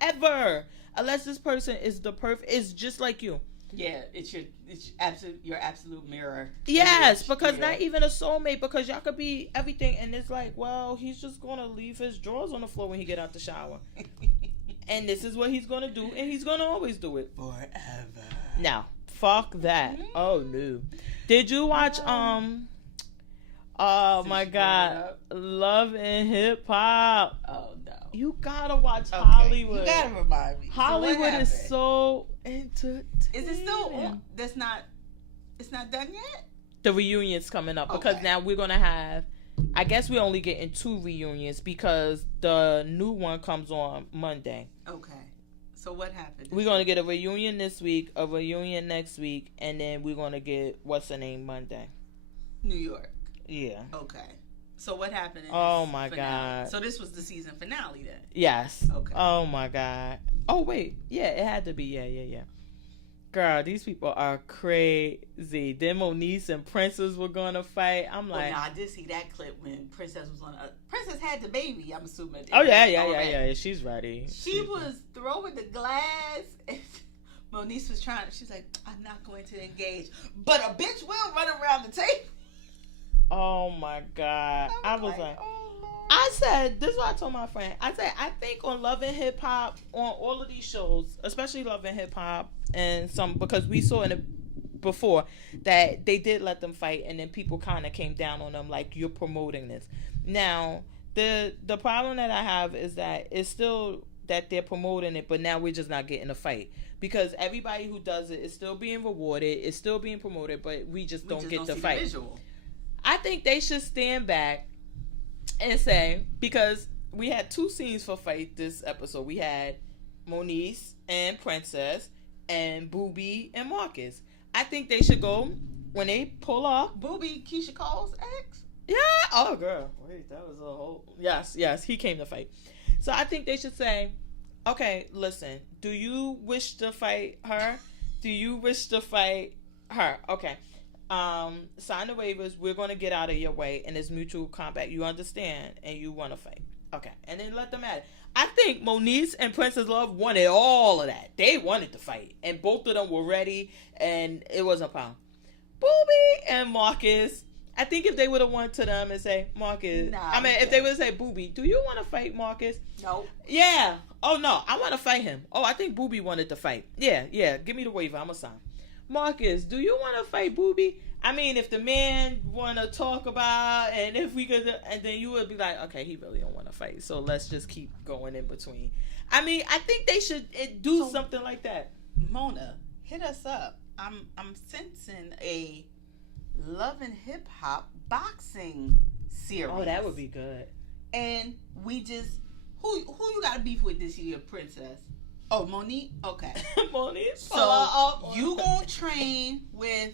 ever, unless this person is is just like you. Yeah, it's your absolute mirror. Yes, because not even a soulmate, because y'all could be everything, and it's like, well, he's just gonna leave his drawers on the floor when he get out the shower, and this is what he's gonna do, and he's gonna always do it forever. Now, fuck that. Oh no. Did you watch oh my God, Love and Hip Hop? Oh no. You gotta watch Hollywood. You gotta remind me. Hollywood is so entertaining. Is it still on? It's not done yet? The reunion's coming up, because now we're gonna have, I guess we're only getting 2 reunions, because the new one comes on Monday. Okay. So what happened? We're gonna get a reunion this week, a reunion next week, and then we're gonna get what's her name Monday. New York. Yeah. Okay. So what happened in my God. So this was the season finale then? Yes. Okay. Oh my God. Oh wait. Yeah, it had to be. Yeah. Girl, these people are crazy. Then Moniece and Princess were gonna fight. I'm like, I did see that clip when Princess was on. Princess had the baby, I'm assuming. Oh yeah. She's ready. She was throwing the glass. And Moniece was trying. She's like, I'm not going to engage, but a bitch will run around the table. Oh my God. I was like, oh Lord. I said, this is what I told my friend. I said, I think on Love and Hip Hop, on all of these shows, especially Love and Hip Hop, and some, because we saw in it before that they did let them fight, and then people kind of came down on them like, you're promoting this. Now, the problem that I have is that it's still that they're promoting it, but now we're just not getting a fight. Because everybody who does it is still being rewarded, it's still being promoted, but we just don't get the fight. Visual. I think they should stand back and say, because we had 2 scenes for fight this episode. We had Moniece and Princess and Booby and Marcus. I think they should go when they pull off. Booby, Keisha Cole's ex? Yeah. Oh, girl. Wait, that was a whole... Yes, he came to fight. So I think they should say, okay, listen, do you wish to fight her? Do you wish to fight her? Okay. sign the waivers. We're going to get out of your way, and it's mutual combat. You understand, and you want to fight. Okay, and then let them at it. I think Moniece and Princess Love wanted all of that. They wanted to fight, and both of them were ready, and it wasn't a problem. Booby and Marcus, I think if they would have went to them and say, Marcus, if they would have said, Booby, do you want to fight Marcus? No. Yeah. Oh, no, I want to fight him. Oh, I think Booby wanted to fight. Yeah, give me the waiver. I'm going to sign. Marcus, do you want to fight Booby? I mean, if the man want to talk about, and if we could, and then you would be like, okay, he really don't want to fight, so let's just keep going in between. I mean, I think they should do something like that. Mona, hit us up. I'm sensing a Love and Hip Hop boxing series. Oh, that would be good. And we just who you got to beef with this year, Princess? Oh, Monique. Okay, Monique. So you gonna train with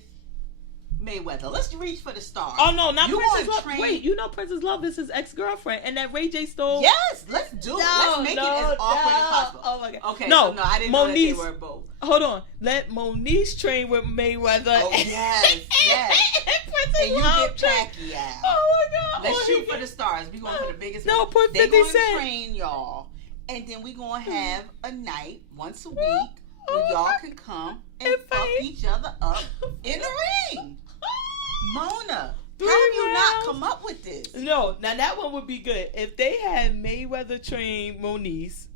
Mayweather. Let's reach for the stars. Oh no, not Princess Love. Wait, you know Princess Love is his ex-girlfriend, and that Ray J stole. Yes, let's do it. Let's make it as awkward as possible. Oh my god. Okay. No, I didn't know that they were both. Hold on. Let Moniece train with Mayweather. Oh yes. And you get Packy out. Oh my god. Let's shoot for the stars. We going for the biggest. No, put 50 Cent. They're gonna train y'all, and then we gonna have a night once a week where y'all can come and fuck each other up in the ring. Mona, how have you not come up with this? No, now that one would be good. If they had Mayweather train Moniece,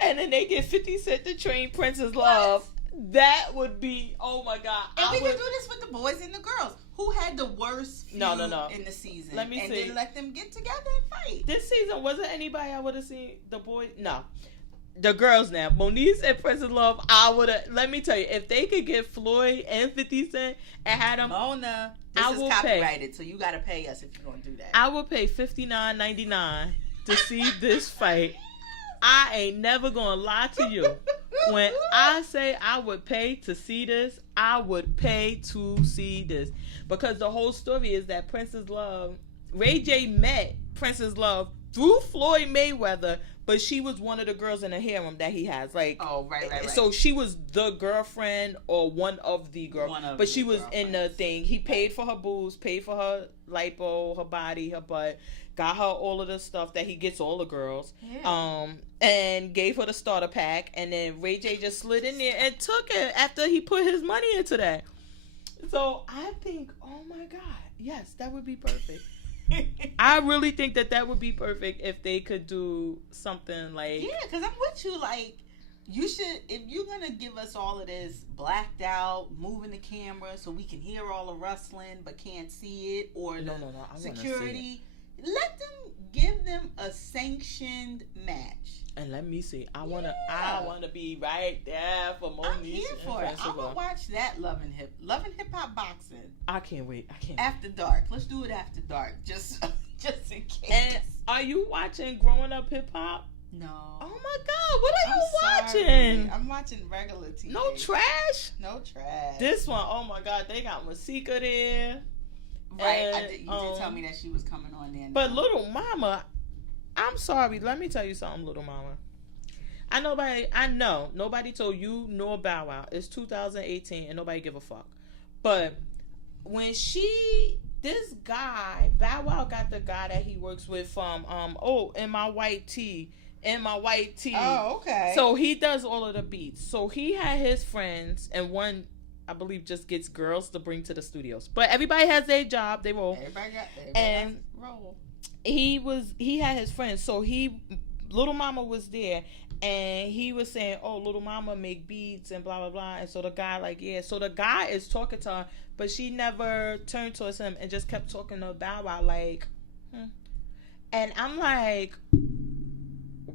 and then they get 50 Cent to train Princess Love, that would be, oh my God. And we could do this with the boys and the girls. Who had the worst feud in the season? Let me see. And then let them get together and fight. This season, wasn't anybody I would have seen the boys? No. The girls now, Moniece and Princess Love, I would have, let me tell you, if they could get Floyd and 50 Cent and had them. Mona, this is copyrighted, so you got to pay us if you're going to do that. I will pay $59.99 to see this fight. I ain't never going to lie to you. When I say I would pay to see this, I would pay to see this. Because the whole story is that Princess Love, Ray J met Princess Love through Floyd Mayweather, but she was one of the girls in the harem that he has. Like, oh, right. So she was the girlfriend or one of the girlfriends. But she was in the thing. He paid for her boobs, paid for her lipo, her body, her butt, got her all of the stuff that he gets all the girls. Yeah. And gave her the starter pack. And then Ray J just slid in there and took it after he put his money into that. So I think, oh my God, yes, that would be perfect. I really think that would be perfect if they could do something like... Yeah, because I'm with you. Like, you should, if you're going to give us all of this blacked out, moving the camera so we can hear all the rustling but can't see it, or the security, let them give them a sanctioned match. And let me see. I wanna be right there for Moniece. I'm here for it. I'm gonna watch that Love and Hip Hop boxing. I can't wait. After dark. Let's do it after dark, just in case. And are you watching Growing Up Hip Hop? No. Oh my God! What are you watching? I'm watching regular TV. No trash. No trash. This one, oh my God! They got Masika there. Right. And, you did tell me that she was coming on there. But Little Mama. I'm sorry. Let me tell you something, Little Mama. I know nobody told you nor Bow Wow. It's 2018 and nobody give a fuck. But when this guy, Bow Wow got the guy that he works with from In My White Tee. Oh, okay. So he does all of the beats. So he had his friends, and one, I believe, just gets girls to bring to the studios. But everybody has their job. They roll. Everybody roll. He had his friends, so Little Mama was there, and he was saying, oh, Little Mama make beats and blah blah blah, and so the guy so the guy is talking to her, but she never turned towards him and just kept talking to Bow Wow like, and I'm like,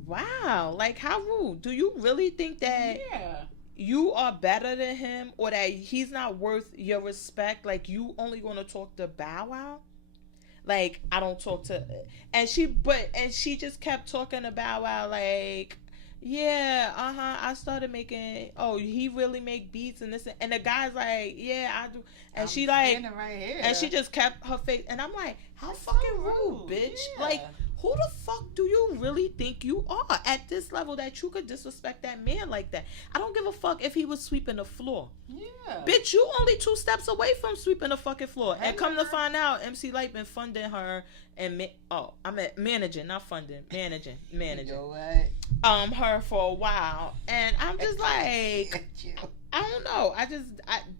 wow, like how rude. Do you really think that you are better than him, or that he's not worth your respect? Like, you only gonna talk to Bow Wow? Like, I don't talk to, and she just kept talking about Wow, like, I started making, he really make beats and this, and the guy's like, yeah, I do, and right here. And she just kept her face, and I'm like, how fucking rude, bitch. Yeah. Like, who the fuck do you really think you are at this level that you could disrespect that man like that? I don't give a fuck if he was sweeping the floor. Yeah. Bitch, you only 2 steps away from sweeping the fucking floor. And come to find out, MC Light been funding her and managing, not funding, managing. You know what? Her for a while. And I'm just like, I don't know.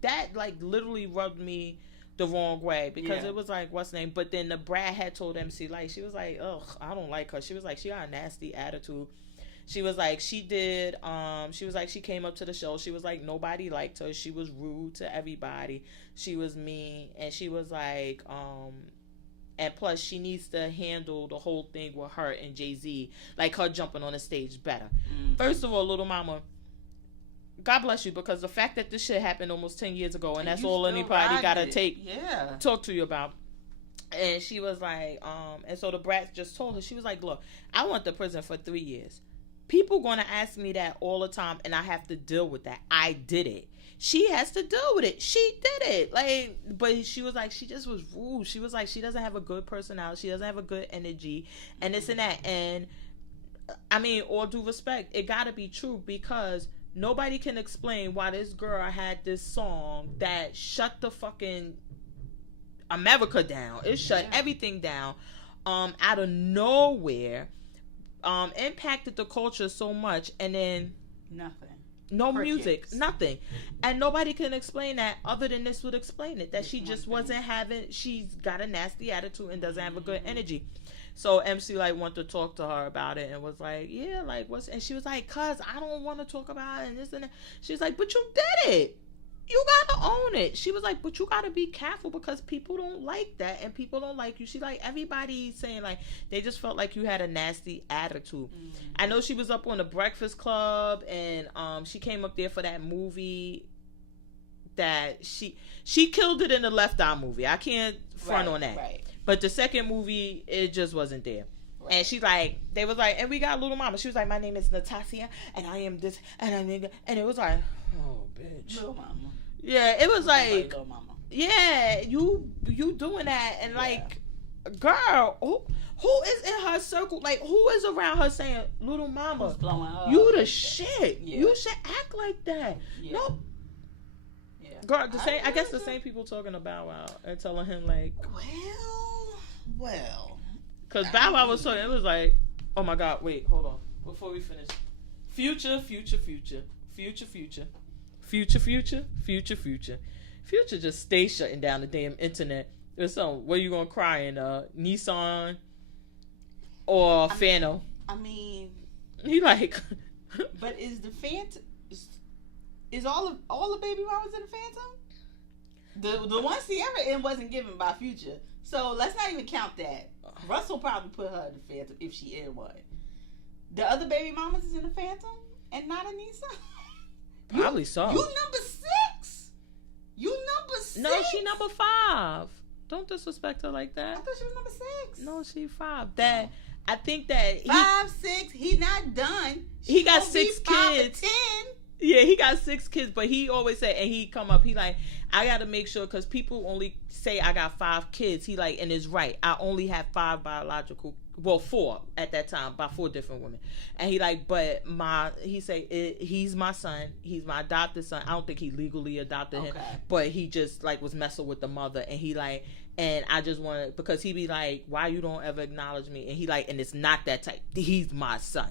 That like literally rubbed me the wrong way because it was like, what's name? But then the brat had told MC Light, she was like, ugh, I don't like her. She was like, she got a nasty attitude. She was like, she came up to the show. She was like, nobody liked her. She was rude to everybody. She was mean. And she was like, and plus she needs to handle the whole thing with her and Jay-Z, like her jumping on the stage better. First of all, little mama, God bless you, because the fact that this shit happened almost 10 years ago, and that's all anybody gotta talk to you about. And she was like, and so the brat just told her, she was like, look, I went to prison for 3 years. People gonna ask me that all the time, and I have to deal with that. I did it. She has to deal with it. She did it. Like, but she was like, she just was rude. She was like, she doesn't have a good personality. She doesn't have a good energy, and this and that. And I mean, all due respect, it gotta be true, because nobody can explain why this girl had this song that shut the fucking America down. It shut everything down out of nowhere. Impacted the culture so much, and then nothing. No music, nothing. And nobody can explain that other than this would explain it. That she just wasn't having, she's got a nasty attitude and doesn't have a good energy. So MC like wanted to talk to her about it and was like, yeah, like what's, and she was like, cuz I don't want to talk about it and this and that. She's like, but you did it. You gotta own it. She was like, but you gotta be careful because people don't like that and people don't like you. She like, everybody saying like they just felt like you had a nasty attitude. I know she was up on the Breakfast Club and she came up there for that movie that she killed it in the Left Eye movie. I can't front on that. Right. But the second movie, it just wasn't there. Right. And she's like, they was like, and we got Little Mama. She was like, my name is Natasha, and I am this, and I mean, and it was like, oh, bitch. Little Mama. Yeah, it was like, Little Mama. Yeah, you doing that, and like, girl, who is in her circle? Like, who is around her saying, Little Mama, you the shit. Yeah. You should act like that. Yeah. No. Yeah. Girl, I guess the same people talking about Bow Wow and telling him like, well. Because Bow Wow was talking, it was like, oh my God, wait, hold on. Before we finish. Future. Future just stays shutting down the damn internet. There's some, where you gonna cry in? Nissan or Fano? I mean. He like. But is the Phantom, is all the baby mamas in the Phantom? The one Sierra in wasn't given by Future. So let's not even count that. Russell probably put her in the Phantom if she in one. The other baby mamas is in the Phantom and not a Nissan? Probably so. You number 6? You number 6? No, she number 5. Don't disrespect her like that. I thought she was number 6. No, she 5. That I think that 5, 6. He not done. He got 6 kids. 10. Yeah, he got 6 kids, but he always say, and he come up, he like, I gotta make sure, because people only say I got 5 kids. He like, and it's right. I only have 5 biological, well, 4 at that time, by 4 different women. And he like, but he say, he's my son. He's my adopted son. I don't think he legally adopted him, but he just like was messing with the mother. And he like, and I just want to, because he be like, why you don't ever acknowledge me? And he like, and it's not that type. He's my son.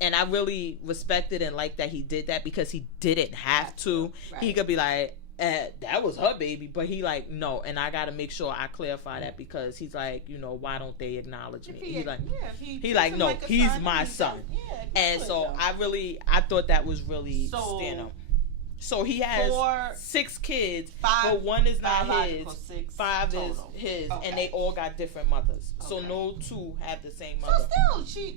And I really respected and liked that he did that, because he didn't have to. Right. He could be like, that was her baby, but he like, no, and I gotta make sure I clarify that, because he's like, you know, why don't they acknowledge me? He's like, he like, no, like he's son, my son. And so I thought that was really stand up. So he has 6 kids, 5, but 1 is not his. 5 total. Is his, and they all got different mothers. So no 2 have the same mother. So still,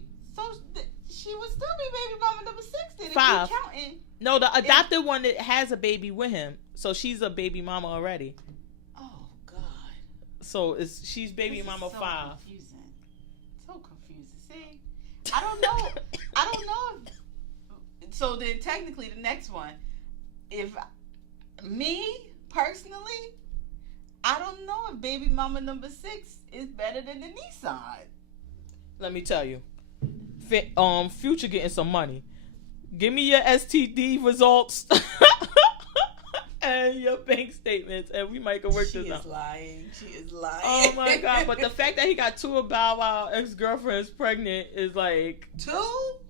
she would still be baby mama number 6 then. 5. If you're counting. No, the adopted one that has a baby with him, so she's a baby mama already. Oh God. So she's baby mama 5. Confusing. So confusing. See, I don't know. So then, technically, the next one, if me personally, I don't know if baby mama number 6 is better than the Nissan. Let me tell you. Future getting some money. Give me your STD results and your bank statements, and we might go work this out. She is lying. Oh my god! But the fact that he got 2 of Bow Wow ex-girlfriends pregnant is like 2. Who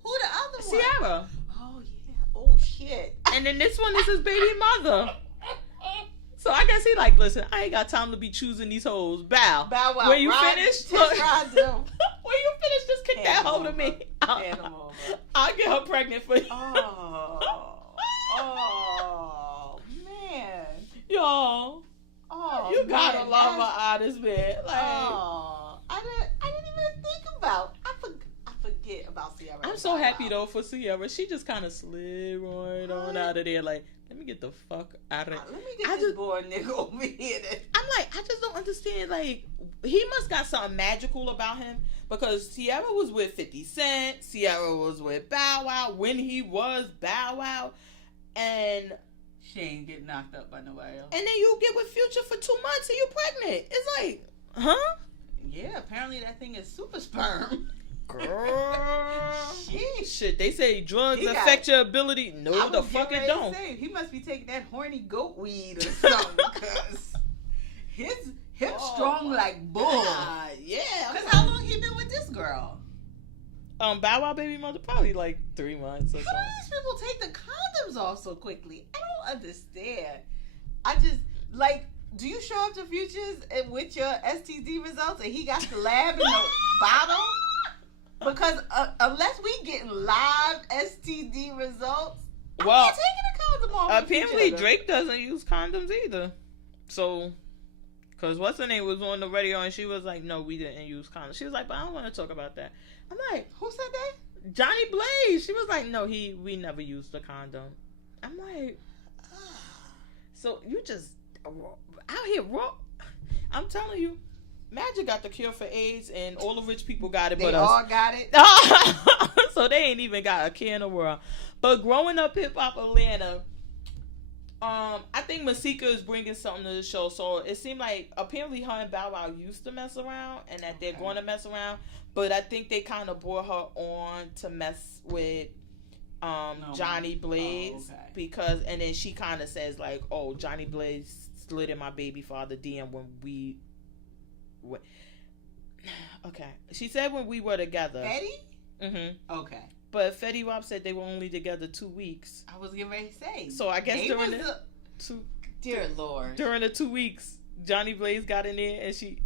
the other one? Sierra. Oh yeah. Oh shit. And then this one is his baby mother. So I guess he like, listen, I ain't got time to be choosing these hoes. Bow Wow. When you finish, look. When you finish, just kick that hoe to me. I'll get her pregnant for you. Oh man. Y'all. Oh, you gotta love her artist, man. Like, I didn't even think about. I forget about Sierra. I'm so happy though for Sierra. She just kind of slid right on out of there. Like, let me get the fuck out of it. Let me get this boy nigga over here. I'm like, I just don't understand. Like, he must got something magical about him, because Sierra was with 50 Cent. Sierra was with Bow Wow when he was Bow Wow. And she ain't getting knocked up by nobody else. And then you get with Future for 2 months and you pregnant. It's like, huh? Yeah, apparently that thing is super sperm. Girl. Shit, they say drugs affect your ability. No, the fuck it don't. He must be taking that horny goat weed or something, because his hips strong like bull. Yeah. Because how long he been with this girl? Bow Wow baby mother, probably like 3 months or something. How do these people take the condoms off so quickly? I don't understand. I just, like, do you show up to Futures with your STD results and he got the lab in the bottle? Because unless we getting live STD results, I'm not taking the condom off. Apparently Drake doesn't use condoms either. So, because what's her name was on the radio and she was like, no, we didn't use condoms. She was like, but I don't want to talk about that. I'm like, who said that? Johnny Blaze. She was like, no, we never used the condom. I'm like, so you just out here raw. I'm telling you, Magic got the cure for AIDS, and all the rich people got it, but us. They all got it. So they ain't even got a care in the world. But growing up hip hop Atlanta, I think Masika is bringing something to the show. So it seemed like apparently her and Bow Wow used to mess around, and that they're going to mess around. But I think they kind of brought her on to mess with Johnny Blaze because, and then she kind of says like, "Oh, Johnny Blaze slid in my baby father DM when we." Okay, she said when we were together. Fetty? Mm-hmm. Okay. But Fetty Wap said they were only together 2 weeks. I was getting ready to say. So I guess during dear Lord, during the 2 weeks, Johnny Blaze got in there and she.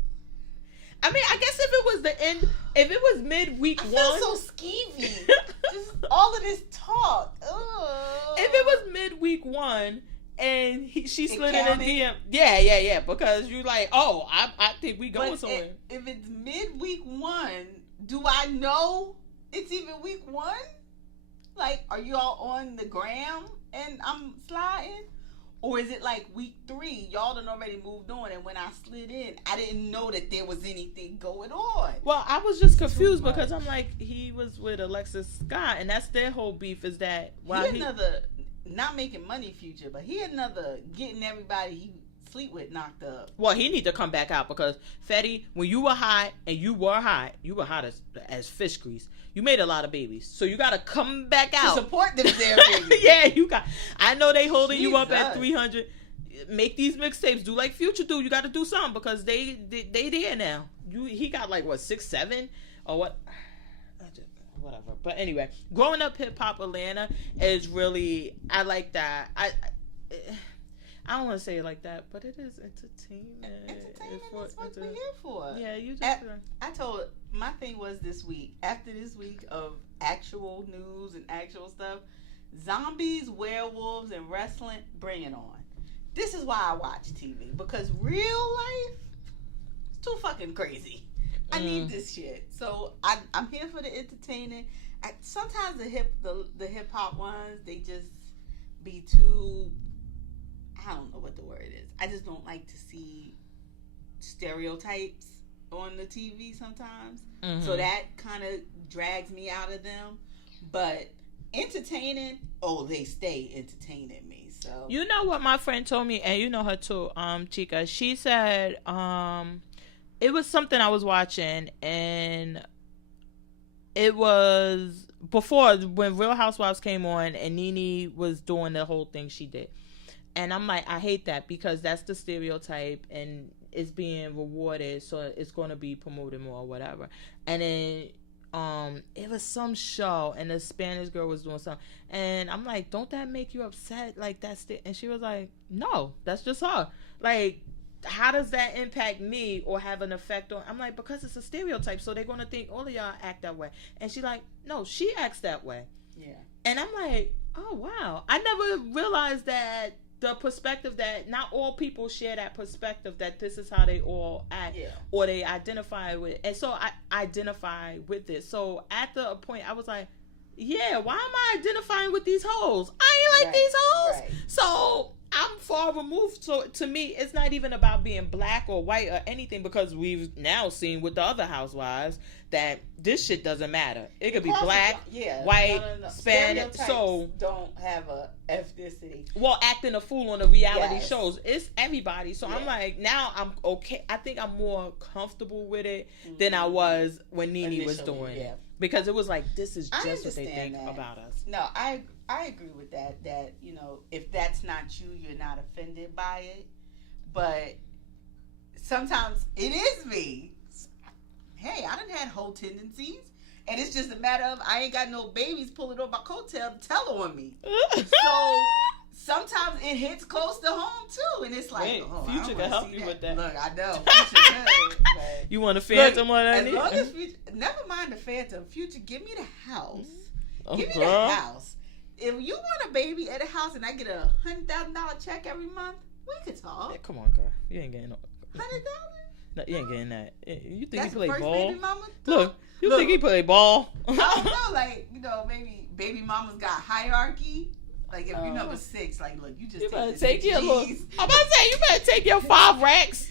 I mean, I guess if it was the end, if it was midweek one, I feel so skeevy. Just all of this talk. Ugh. If it was midweek one. And she slid in a DM. Yeah. Because you like, oh, I think we going somewhere. If it's midweek one, do I know it's even week one? Like, are you all on the gram and I'm sliding? Or is it like week 3? Y'all done already moved on, and when I slid in, I didn't know that there was anything going on. Well, I was just confused because I'm like, he was with Alexis Scott, and that's their whole beef is that not making money Future, but he another getting everybody he sleep with knocked up. Well, he need to come back out because Fetty, when you were hot as fish grease. You made a lot of babies, so you got to come back out to support them there, baby. Yeah, you got. I know they holding you up at 300. Make these mixtapes. Do like Future do. You got to do something because they there now. He got like what 6, 7 or what? Whatever. But anyway, growing up hip hop Atlanta is really, I like that. I don't want to say it like that, but it is entertainment. Entertainment is what we're here for. Yeah, you just. My thing was this week, after this week of actual news and actual stuff, zombies, werewolves, and wrestling, bring it on. This is why I watch TV, because real life is too fucking crazy. I need this shit. So I'm here for the entertaining. Sometimes the hip hop ones, they just be too, I don't know what the word is. I just don't like to see stereotypes on the TV sometimes. Mm-hmm. So that kind of drags me out of them. But entertaining, they stay entertaining me. So you know what my friend told me, and you know her too, Chica. She said, it was something I was watching, and it was before when Real Housewives came on and Nene was doing the whole thing she did. And I'm like, I hate that because that's the stereotype and it's being rewarded, so it's going to be promoted more or whatever. And then it was some show and the Spanish girl was doing something. And I'm like, don't that make you upset? Like, and she was like, no, that's just her. Like, how does that impact me or have an effect on? I'm like, because it's a stereotype, so they're going to think all of y'all act that way. And she's like, no, she acts that way. Yeah. And I'm like, oh, wow. I never realized that the perspective that not all people share that perspective that this is how they all act or they identify with. And so I identify with it. So at the point I was like, yeah, why am I identifying with these hoes? I ain't like these hoes. Right. So I'm far removed. So to me, it's not even about being black or white or anything, because we've now seen with the other housewives that this shit doesn't matter. It could be black, white, Spanish. So don't have a ethnicity. Well, acting a fool on the reality shows, it's everybody. So I'm like, now I'm okay. I think I'm more comfortable with it than I was when Nene was doing it. Because it was like, this is just what they think about us. No, I agree with that. That, you know, if that's not you, you're not offended by it. But sometimes it is me. Hey, I done had whole tendencies. And it's just a matter of I ain't got no babies pulling on my coattail to tell on me. So sometimes it hits close to home too. And it's like, Future can help you with that. Look, I know. Future could. You want a Phantom on that? As long as Future, never mind the Phantom. Future, give me the house. Give me the house. If you want a baby at a house and I get a $100,000 check every month, we could talk. Yeah, come on, girl. You ain't getting no $100,000. No, you ain't getting that. You think That's he play first ball? Baby mama Look, think he play ball? I don't know, like, you know, maybe baby mamas got hierarchy. Like, if you're number 6, like, look, you just take your look. I'm about to say, you better take your 5 racks.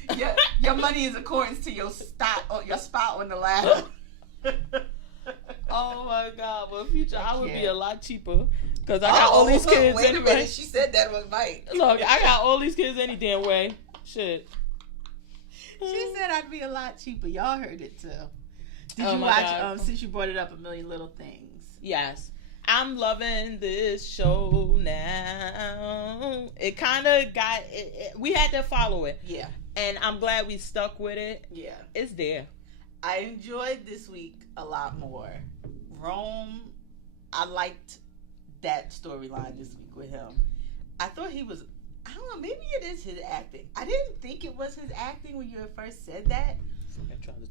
Your money is according to your spot on the ladder. Oh my God! Well, Future, I would be a lot cheaper because I got all these kids wait anyway. A minute. She said that was Mike. Look, I got all these kids any damn way. Shit. She said I'd be a lot cheaper. Y'all heard it too. Did you watch? Since you brought it up, A Million Little Things. Yes. I'm loving this show now. It kind of got we had to follow it. Yeah. And I'm glad we stuck with it. Yeah. It's there. I enjoyed this week a lot more. Rome, I liked that storyline this week with him. I thought he was, I don't know, maybe it is his acting. I didn't think it was his acting when you first said that.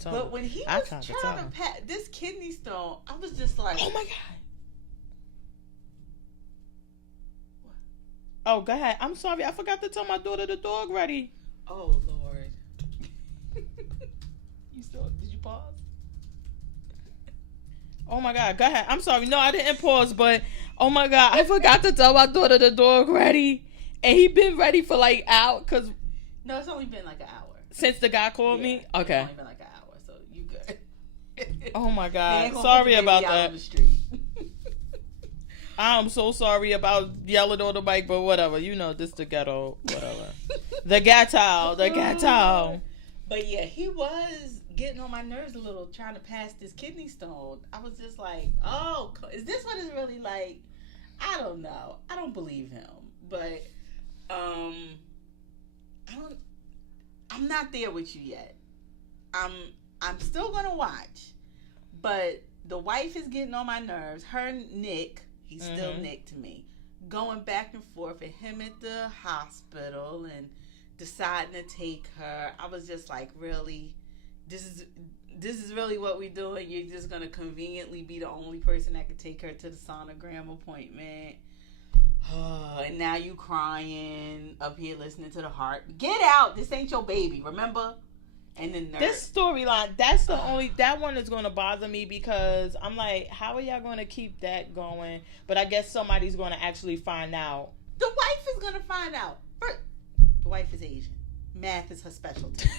But when he was trying to pat this kidney stone, I was just like, oh my God. What? Oh, go ahead. I'm sorry. I forgot to tell my daughter the dog ready. Oh, Lord. Did you pause? Oh my God, go ahead. I'm sorry. No, I didn't pause, but oh my God, I forgot to tell my daughter the dog ready. And he been ready for like out because no, it's only been like an hour. Since the guy called me? Okay. It's only been like an hour, so you good. Oh my God. Sorry about that. I'm so sorry about yelling on the mic, but whatever. You know, this the ghetto, whatever. The ghetto. But yeah, he was getting on my nerves a little, trying to pass this kidney stone. I was just like, oh, is this what it's really like? I don't know. I don't believe him. But I'm not there with you yet. I'm still gonna watch. But the wife is getting on my nerves. Her Nick, he's still Nick to me. Going back and forth and him at the hospital and deciding to take her. I was just like, really? This is really what we're doing? You're just gonna conveniently be the only person that could take her to the sonogram appointment. And now you crying up here listening to the heart. Get out! This ain't your baby, remember? And then this storyline, that's the only, that one is going to bother me because I'm like, how are y'all going to keep that going? But I guess somebody's going to actually find out. The wife is going to find out. First, the wife is Asian. Math is her specialty.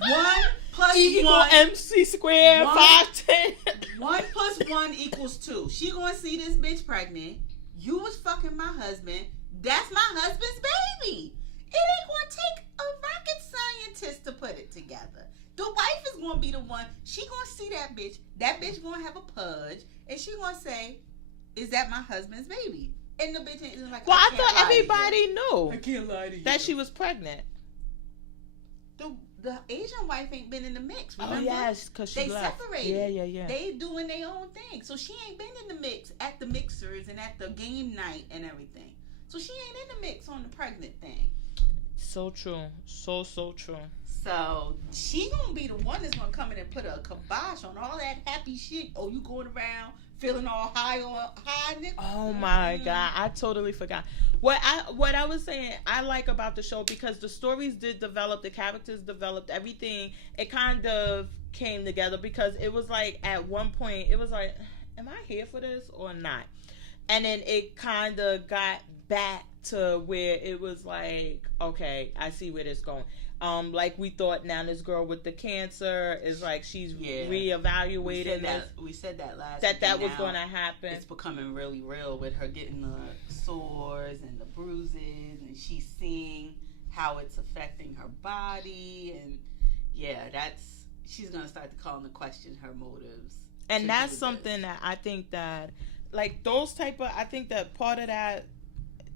1 plus E 1 MC squared 510. 1 plus 1 equals 2. She gonna see this bitch pregnant. You was fucking my husband. That's my husband's baby. It ain't gonna take a rocket scientist to put it together. The wife is gonna be the one. She gonna see that bitch. That bitch gonna have a pudge, and she gonna say, "Is that my husband's baby?" And the bitch is like, "Well, I thought everybody knew I can't lie to you that she was pregnant." The Asian wife ain't been in the mix. Remember? Oh yes, because she left. Separated. Yeah. They doing their own thing, so she ain't been in the mix at the mixers and at the game night and everything. So she ain't in the mix on the pregnant thing. So true, so true. So she gonna be the one that's gonna come in and put a kibosh on all that happy shit. Oh, you going around feeling all high, nigga? Oh my God, I totally forgot. What I was saying I like about the show, because the stories did develop, the characters developed, everything. It kind of came together, because it was like at one point it was like, am I here for this or not? And then it kind of got back to where it was like, okay, I see where this is going. Like we thought, now this girl with the cancer is like, she's reevaluating. We said that last that was going to happen. It's becoming really real with her getting the sores and the bruises, and she's seeing how it's affecting her body, and she's going to start to call into question her motives. And that's something that I think that, like those type of, I think that part of that,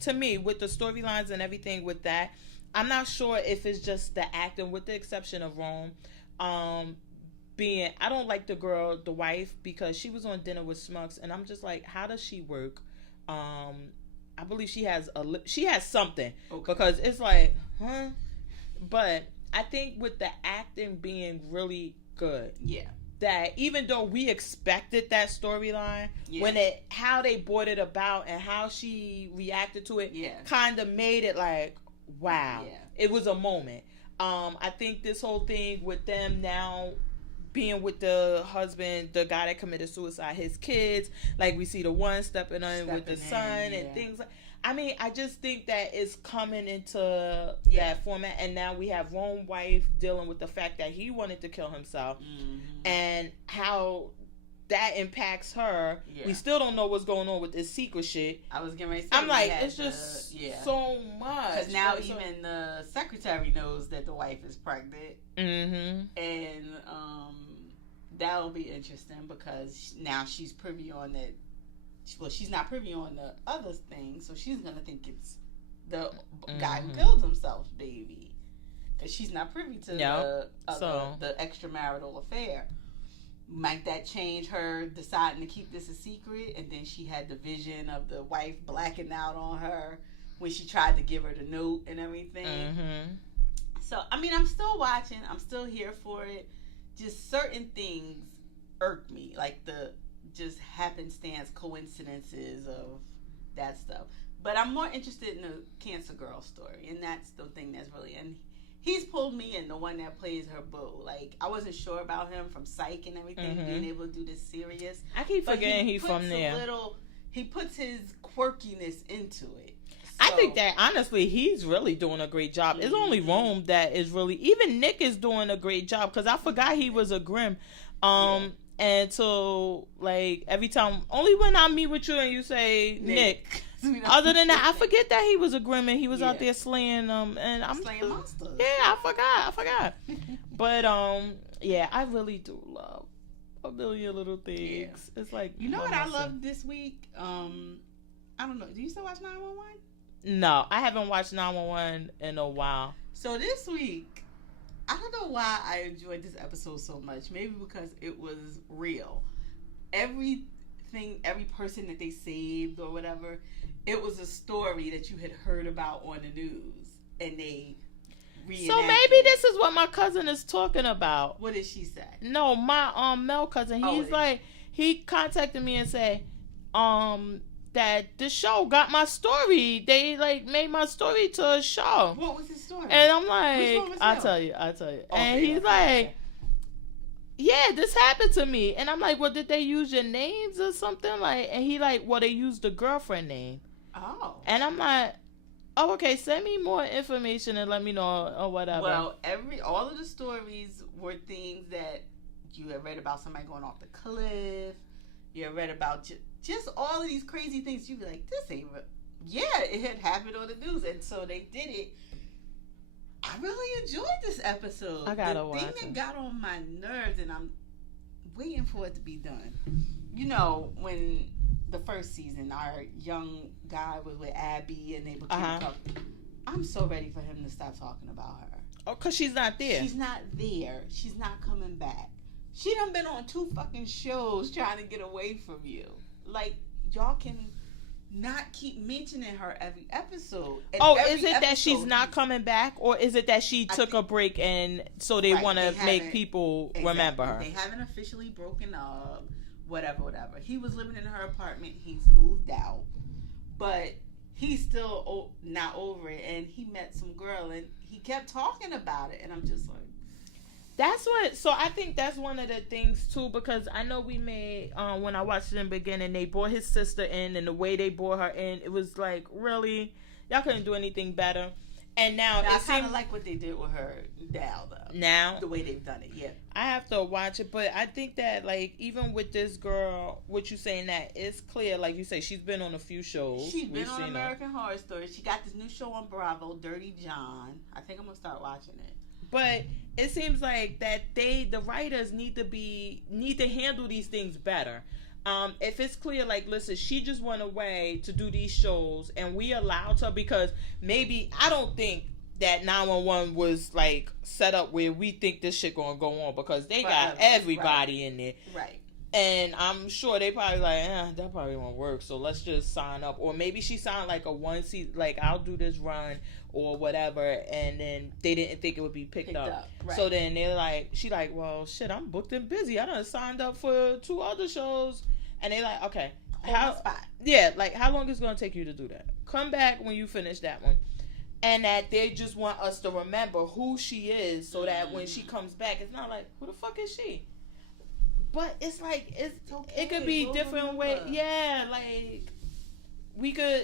to me, with the storylines and everything with that, I'm not sure if it's just the acting, with the exception of RHONJ. I don't like the wife, because she was on Dinner with Schmucks, and I'm just like, how does she work? I believe she has something, because it's like, huh? But I think with the acting being really good, that even though we expected that storyline, how they brought it about and how she reacted to it, kind of made it like, wow. It was a moment. I think this whole thing with them now being with the husband, the guy that committed suicide, his kids, like we see the one stepping with the son and things like, I mean, I just think that it's coming into that format, and now we have RHONJ's wife dealing with the fact that he wanted to kill himself, and how that impacts her. We still don't know what's going on with this secret shit. I was getting ready to say, I'm like, it's just so much. Because now even the secretary knows that the wife is pregnant. And that'll be interesting, because now she's privy on that. Well, she's not privy on the other thing, so she's going to think it's the guy who killed himself's baby. Because she's not privy to the extramarital affair. Might that change her deciding to keep this a secret? And then she had the vision of the wife blacking out on her when she tried to give her the note and everything. So, I mean, I'm still watching. I'm still here for it. Just certain things irk me. Like the just happenstance coincidences of that stuff. But I'm more interested in the cancer girl story. And that's the thing that's really... And he's pulled me in, the one that plays her boo. Like, I wasn't sure about him from Psych and everything, being able to do this serious. I keep forgetting he's from there. He puts his quirkiness into it. So, I think that, honestly, he's really doing a great job. It's only RHONJ that is really... Even Nick is doing a great job, because I forgot he was a Grimm. And so, like, every time... Only when I meet with you and you say Nick... Other than that, I forget that he was a Grimm and he was out there slaying and I'm slaying monsters. Yeah, I forgot. But I really do love A Million Little Things. It's like, you know what I loved this week? I don't know. Do you still watch 911? No, I haven't watched 911 in a while. So this week, I don't know why I enjoyed this episode so much. Maybe because it was real. Every person that they saved or whatever, it was a story that you had heard about on the news, and they reenacted. So maybe this is what my cousin is talking about. What did she say? No, my Mel cousin, he's he contacted me and said that the show got my story. They like made my story to a show. What was his story? And I'm like, I'll tell you. And he's like, yeah, this happened to me. And I'm like, well, did they use your names or something? Like, and he like, well, they used the girlfriend name. Oh. And I'm like, oh, okay, send me more information and let me know or whatever. Well, all of the stories were things that you had read about, somebody going off the cliff. You had read about just all of these crazy things. You'd be like, this ain't real. Yeah, it had happened on the news. And so they did it. I really enjoyed this episode. I gotta watch it. The thing that got on my nerves, and I'm waiting for it to be done. You know, when the first season, our young guy was with Abby, and they became a couple. I'm so ready for him to stop talking about her. Oh, because she's not there. She's not there. She's not coming back. She done been on 2 fucking shows trying to get away from you. Like, y'all can not keep mentioning her every episode. Is it that she's not coming back? Or is it that she took a break and so they want to make people remember her? They haven't officially broken up. Whatever. He was living in her apartment. He's moved out. But he's still not over it. And he met some girl and he kept talking about it. And I'm just like... So I think that's one of the things too, because I know we made, when I watched it in the beginning, they brought his sister in, and the way they brought her in, it was like, really? Y'all couldn't do anything better. And now I kind of like what they did with her now, though. Now? The way they've done it, yeah. I have to watch it, but I think that, like, even with this girl, what you saying that, it's clear, like you say, she's been on a few shows. She's been on American Horror Story. She got this new show on Bravo, Dirty John. I think I'm going to start watching it. But it seems like that the writers need to handle these things better. If it's clear, like, listen, she just went away to do these shows, and we allowed her because maybe I don't think that 911 was like set up where we think this shit gonna go on because they got everybody in there, right? And I'm sure they probably like, that probably won't work. So let's just sign up, or maybe she signed like a 1 season, like I'll do this run or whatever, and then they didn't think it would be picked up. Right. So then they're like, she like, well, shit, I'm booked and busy. I done signed up for 2 other shows, and they like, okay, how long is it gonna take you to do that? Come back when you finish that one. And that they just want us to remember who she is, so that when she comes back, it's not like, who the fuck is she? But it's like it's okay. It could be different ways. Yeah, like we could.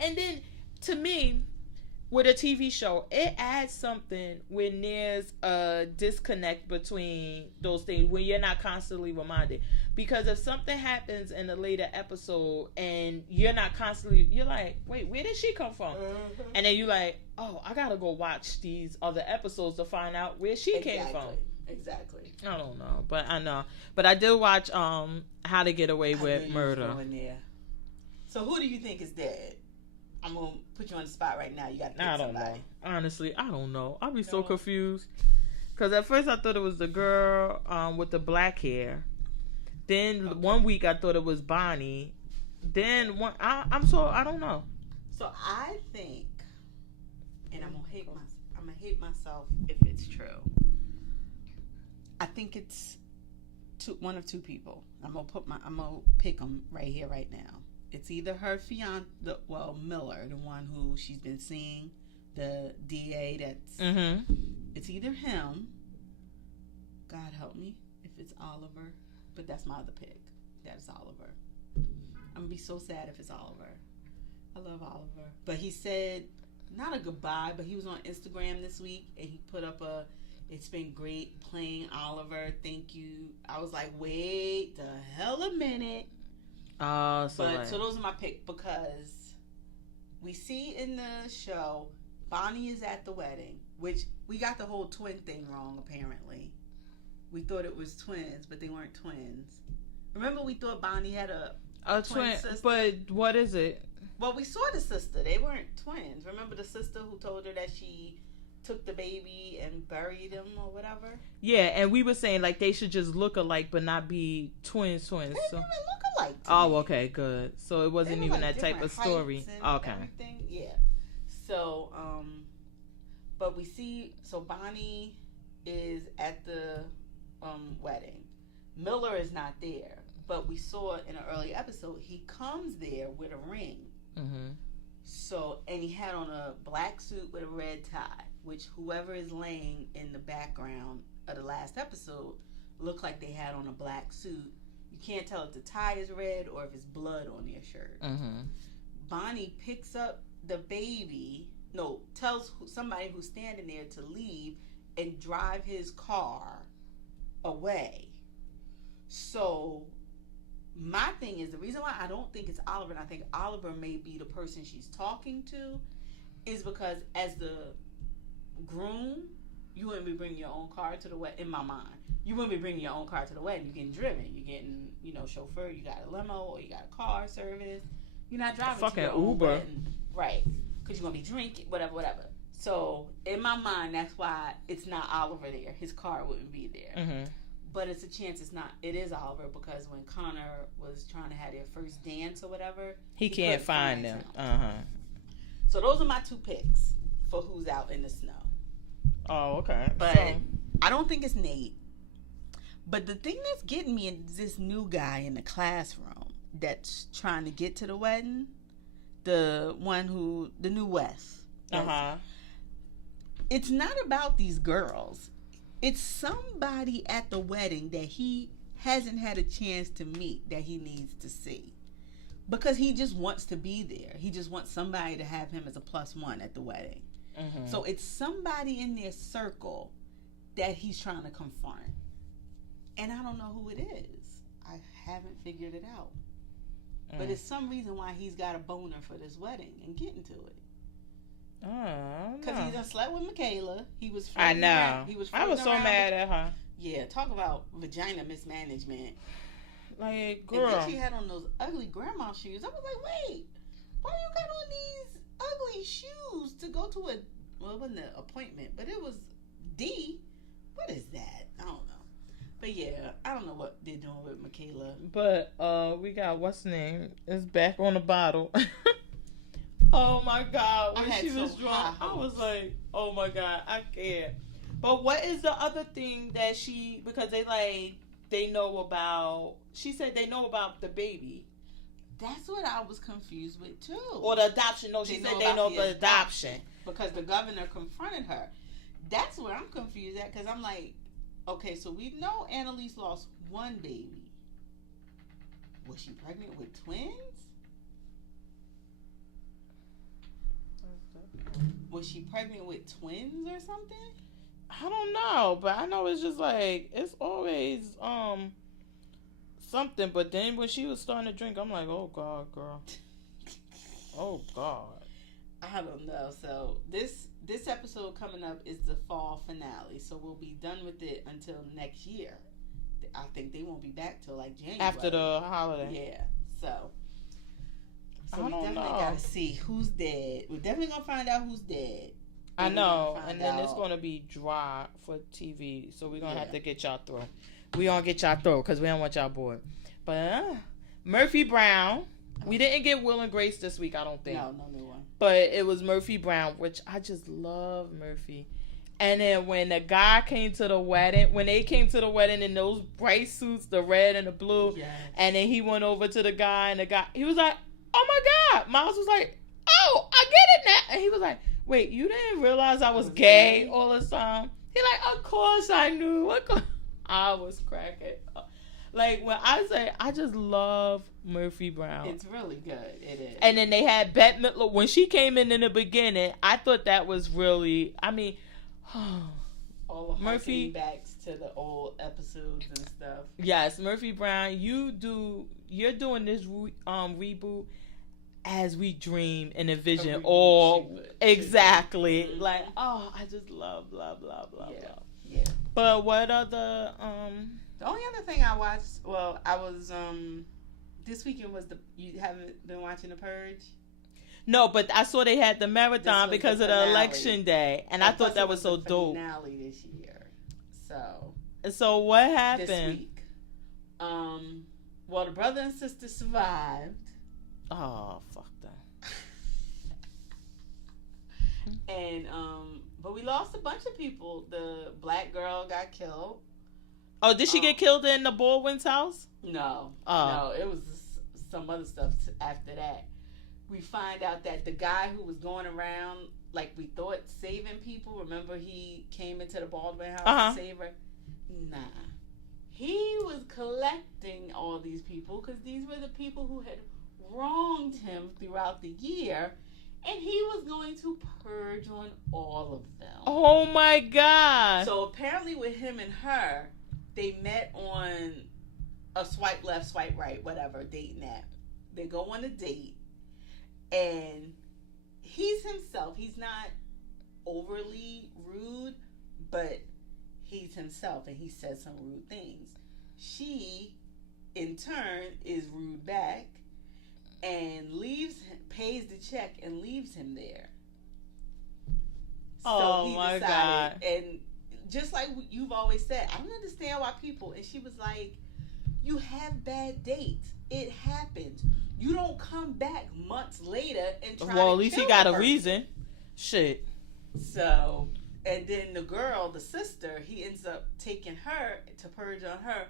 And then to me, with a TV show, it adds something when there's a disconnect between those things, when you're not constantly reminded. Because if something happens in a later episode and you're not constantly, you're like, wait, where did she come from? Mm-hmm. And then you're like, oh, I gotta go watch these other episodes to find out where she came from. Exactly. I don't know, but I know. But I did watch How to Get Away with Murder. So who do you think is dead? I'm gonna put you on the spot right now. You got to pick somebody. Know. Honestly, I don't know. I'll be so confused. Because at first I thought it was the girl with the black hair. Then 1 week I thought it was Bonnie. Then I don't know. So I think, and I'm gonna hate myself if it's true. I think it's one of 2 people. I'm gonna pick them right here, right now. It's either her fiance, Miller, the one who she's been seeing, the DA. That's It's either him. God help me if it's Oliver, but that's my other pick. That is Oliver. I'm gonna be so sad if it's Oliver. I love Oliver, but he said not a goodbye, but he was on Instagram this week and he put up it's been great playing Oliver. Thank you. I was like, wait the hell a minute. So those are my pick, because we see in the show Bonnie is at the wedding, which we got the whole twin thing wrong apparently. We thought it was twins, but they weren't twins. Remember, we thought Bonnie had a twin sister. But what is it? Well, we saw the sister. They weren't twins. Remember the sister who told her that she took the baby and buried him or whatever? Yeah, and we were saying like they should just look alike but not be twins. They didn't even look alike to me. Okay, good. So it wasn't even like that type of story. Okay. Everything. Yeah. So, but we see, so Bonnie is at the wedding. Miller is not there, but we saw in an early episode he comes there with a ring. Mm-hmm. So, and he had on a black suit with a red tie, which whoever is laying in the background of the last episode looked like they had on a black suit. You can't tell if the tie is red or if it's blood on their shirt. Mm-hmm. Bonnie picks up the baby, tells somebody who's standing there to leave and drive his car away. So my thing is, the reason why I don't think it's Oliver, and I think Oliver may be the person she's talking to, is because as the groom, you wouldn't be bringing your own car to the wedding. In my mind, you wouldn't be bringing your own car to the wedding. You're getting driven. You're getting, chauffeur. You got a limo or you got a car service. You're not driving fucking to your own Uber, wedding. Right? Because you're gonna be drinking, whatever. So in my mind, that's why it's not Oliver there. His car wouldn't be there. Mm-hmm. But it's a chance it's not. It is Oliver because when Connor was trying to have their first dance or whatever, he can't find them. So those are my 2 picks for who's out in the snow. Oh, okay. But I don't think it's Nate. But the thing that's getting me is this new guy in the classroom that's trying to get to the wedding. The new Wes. It's not about these girls. It's somebody at the wedding that he hasn't had a chance to meet that he needs to see. Because he just wants to be there. He just wants somebody to have him as a +1 at the wedding. Mm-hmm. So it's somebody in their circle that he's trying to confront. And I don't know who it is. I haven't figured it out. But it's some reason why he's got a boner for this wedding and getting to it. Because he done slept with Michaela. He was. I know. I was so mad at her. Yeah, talk about vagina mismanagement. Like, girl. And then she had on those ugly grandma shoes. I was like, wait, why you got on these ugly shoes to go to it wasn't an appointment, but it was D. What is that? I don't know. But yeah, I don't know what they're doing with Michaela. But we got what's the name? It's back on the bottle. Oh my God! When she was drunk, I was like, "Oh my God, I can't." But what is the other thing that because they know about? She said they know about the baby. That's what I was confused with too. Or the adoption? No, she said they know the adoption because the governor confronted her. That's where I'm confused at because I'm like, okay, so we know Annalise lost one baby. Was she pregnant with twins? Was she pregnant with twins or something? I don't know, but I know it's just like it's always something. But then when she was starting to drink, I'm like, oh God, girl. Oh God. I don't know. So this episode coming up is the fall finale, so we'll be done with it until next year. I think they won't be back till like January after the holiday. Yeah. So I we don't definitely know. Gotta see who's dead. We're definitely gonna find out who's dead. I know, and then it's gonna be dry for TV, so we're gonna have to get y'all through. We gonna get y'all through because we don't want y'all bored. But Murphy Brown, we didn't get Will and Grace this week, I don't think. No new one. But it was Murphy Brown, which I just love Murphy. And then when the guy came to the wedding, when they came to the wedding in those bright suits, the red and the blue, and then he went over to the guy, and the guy, he was like, "Oh my God!" Miles was like, "Oh, I get it now," and he was like, "Wait, you didn't realize I was gay all the time?" He like, "Of course I knew." I was cracking up. Like when I say, I just love Murphy Brown. It's really good. It is. And then they had Bette Midler when she came in the beginning. I thought that was really. I mean, all the Murphy backs to the old episodes and stuff. Yes, Murphy Brown. You're doing this reboot as we dream and envision all exactly. Mm-hmm. Like, oh, I just love blah blah blah. Yeah. But what other The only other thing I watched, I was this weekend was you haven't been watching The Purge? No, but I saw they had the marathon because of the election day, and I thought that was so dope. Finale this year. So what happened this week? The brother and sister survived. Oh, fuck them. And but we lost a bunch of people. The black girl got killed. Oh, did she get killed in the Baldwin's house? No. No, it was some other stuff after that. We find out that the guy who was going around, like we thought, saving people, remember he came into the Baldwin house to save her? Nah. He was collecting all these people because these were the people who had wronged him throughout the year, and he was going to purge on all of them. Oh my God. So apparently with him and her, they met on a swipe left, swipe right, whatever, dating app. They go on a date, and he's himself. He's not overly rude, but he's himself and he says some rude things. She, in turn, is rude back and pays the check and leaves him there. So he decided, God. And just like you've always said, I don't understand why people, and she was like, you have bad dates. It happens. You don't come back months later and try to Well, at least he got a person. reason. Shit. So, and then the girl, the sister, he ends up taking her to purge on her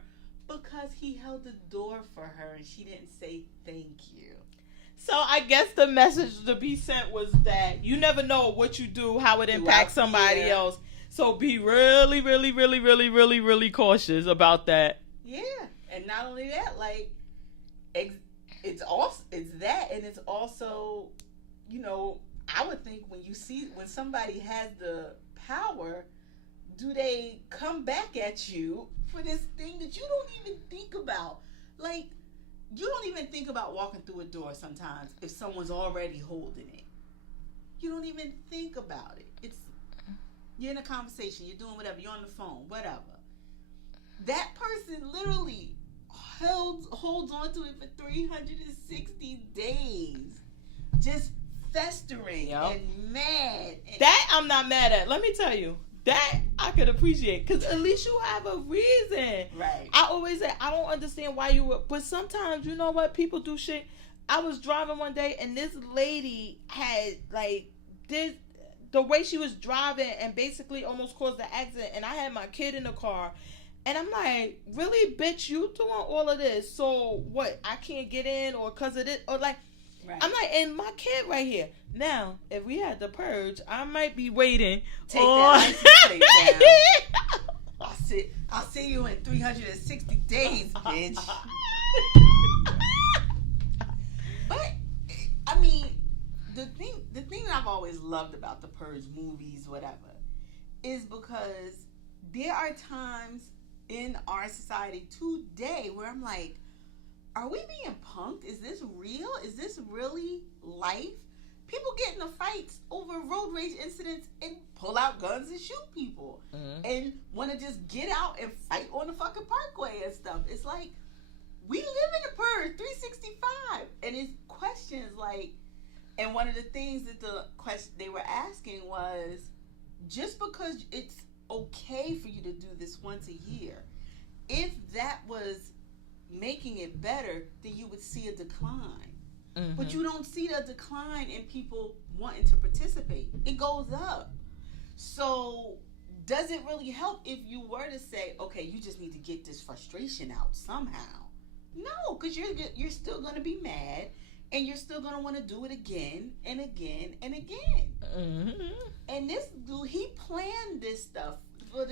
because he held the door for her and she didn't say thank you. So I guess the message to be sent was that you never know what you do, how it impacts somebody else. So be really, really, really, really, really, really cautious about that. Yeah. And not only that, like, it's that, and it's also, you know, I would think when somebody has the power, do they come back at you for this thing that you don't even think about? Like, you don't even think about walking through a door sometimes if someone's already holding it. You don't even think about it. You're in a conversation, you're doing whatever, you're on the phone, whatever. That person literally holds on to it for 360 days. Just festering and mad. That I'm not mad at. Let me tell you. That I could appreciate. Because at least you have a reason. Right. I always say, I don't understand why you would. But sometimes, you know what? People do shit. I was driving one day and this lady had, like, the way she was driving and basically almost caused an accident. And I had my kid in the car. And I'm like, really, bitch, you doing all of this? So what? I can't get in or because of this? Or like, right. I'm like, and my kid right here. Now, if we had the purge, I might be waiting. Take that license plate down. I'll see you in 360 days, bitch. But, I mean, the thing that I've always loved about the purge movies, whatever, is because there are times in our society today where I'm like, are we being punked? Is this real? Is this really life? People get into fights over road rage incidents and pull out guns and shoot people. Mm-hmm. And want to just get out and fight on the fucking parkway and stuff. It's like, we live in the purge 365. And it's questions like, and one of the things that they were asking was, just because it's okay for you to do this once a year, if that was making it better, then you would see a decline. Mm-hmm. But you don't see the decline in people wanting to participate. It goes up. So does it really help if you were to say, okay, you just need to get this frustration out somehow? No, because you're still going to be mad and you're still going to want to do it again and again and again. Mm-hmm. And this dude, he planned this stuff.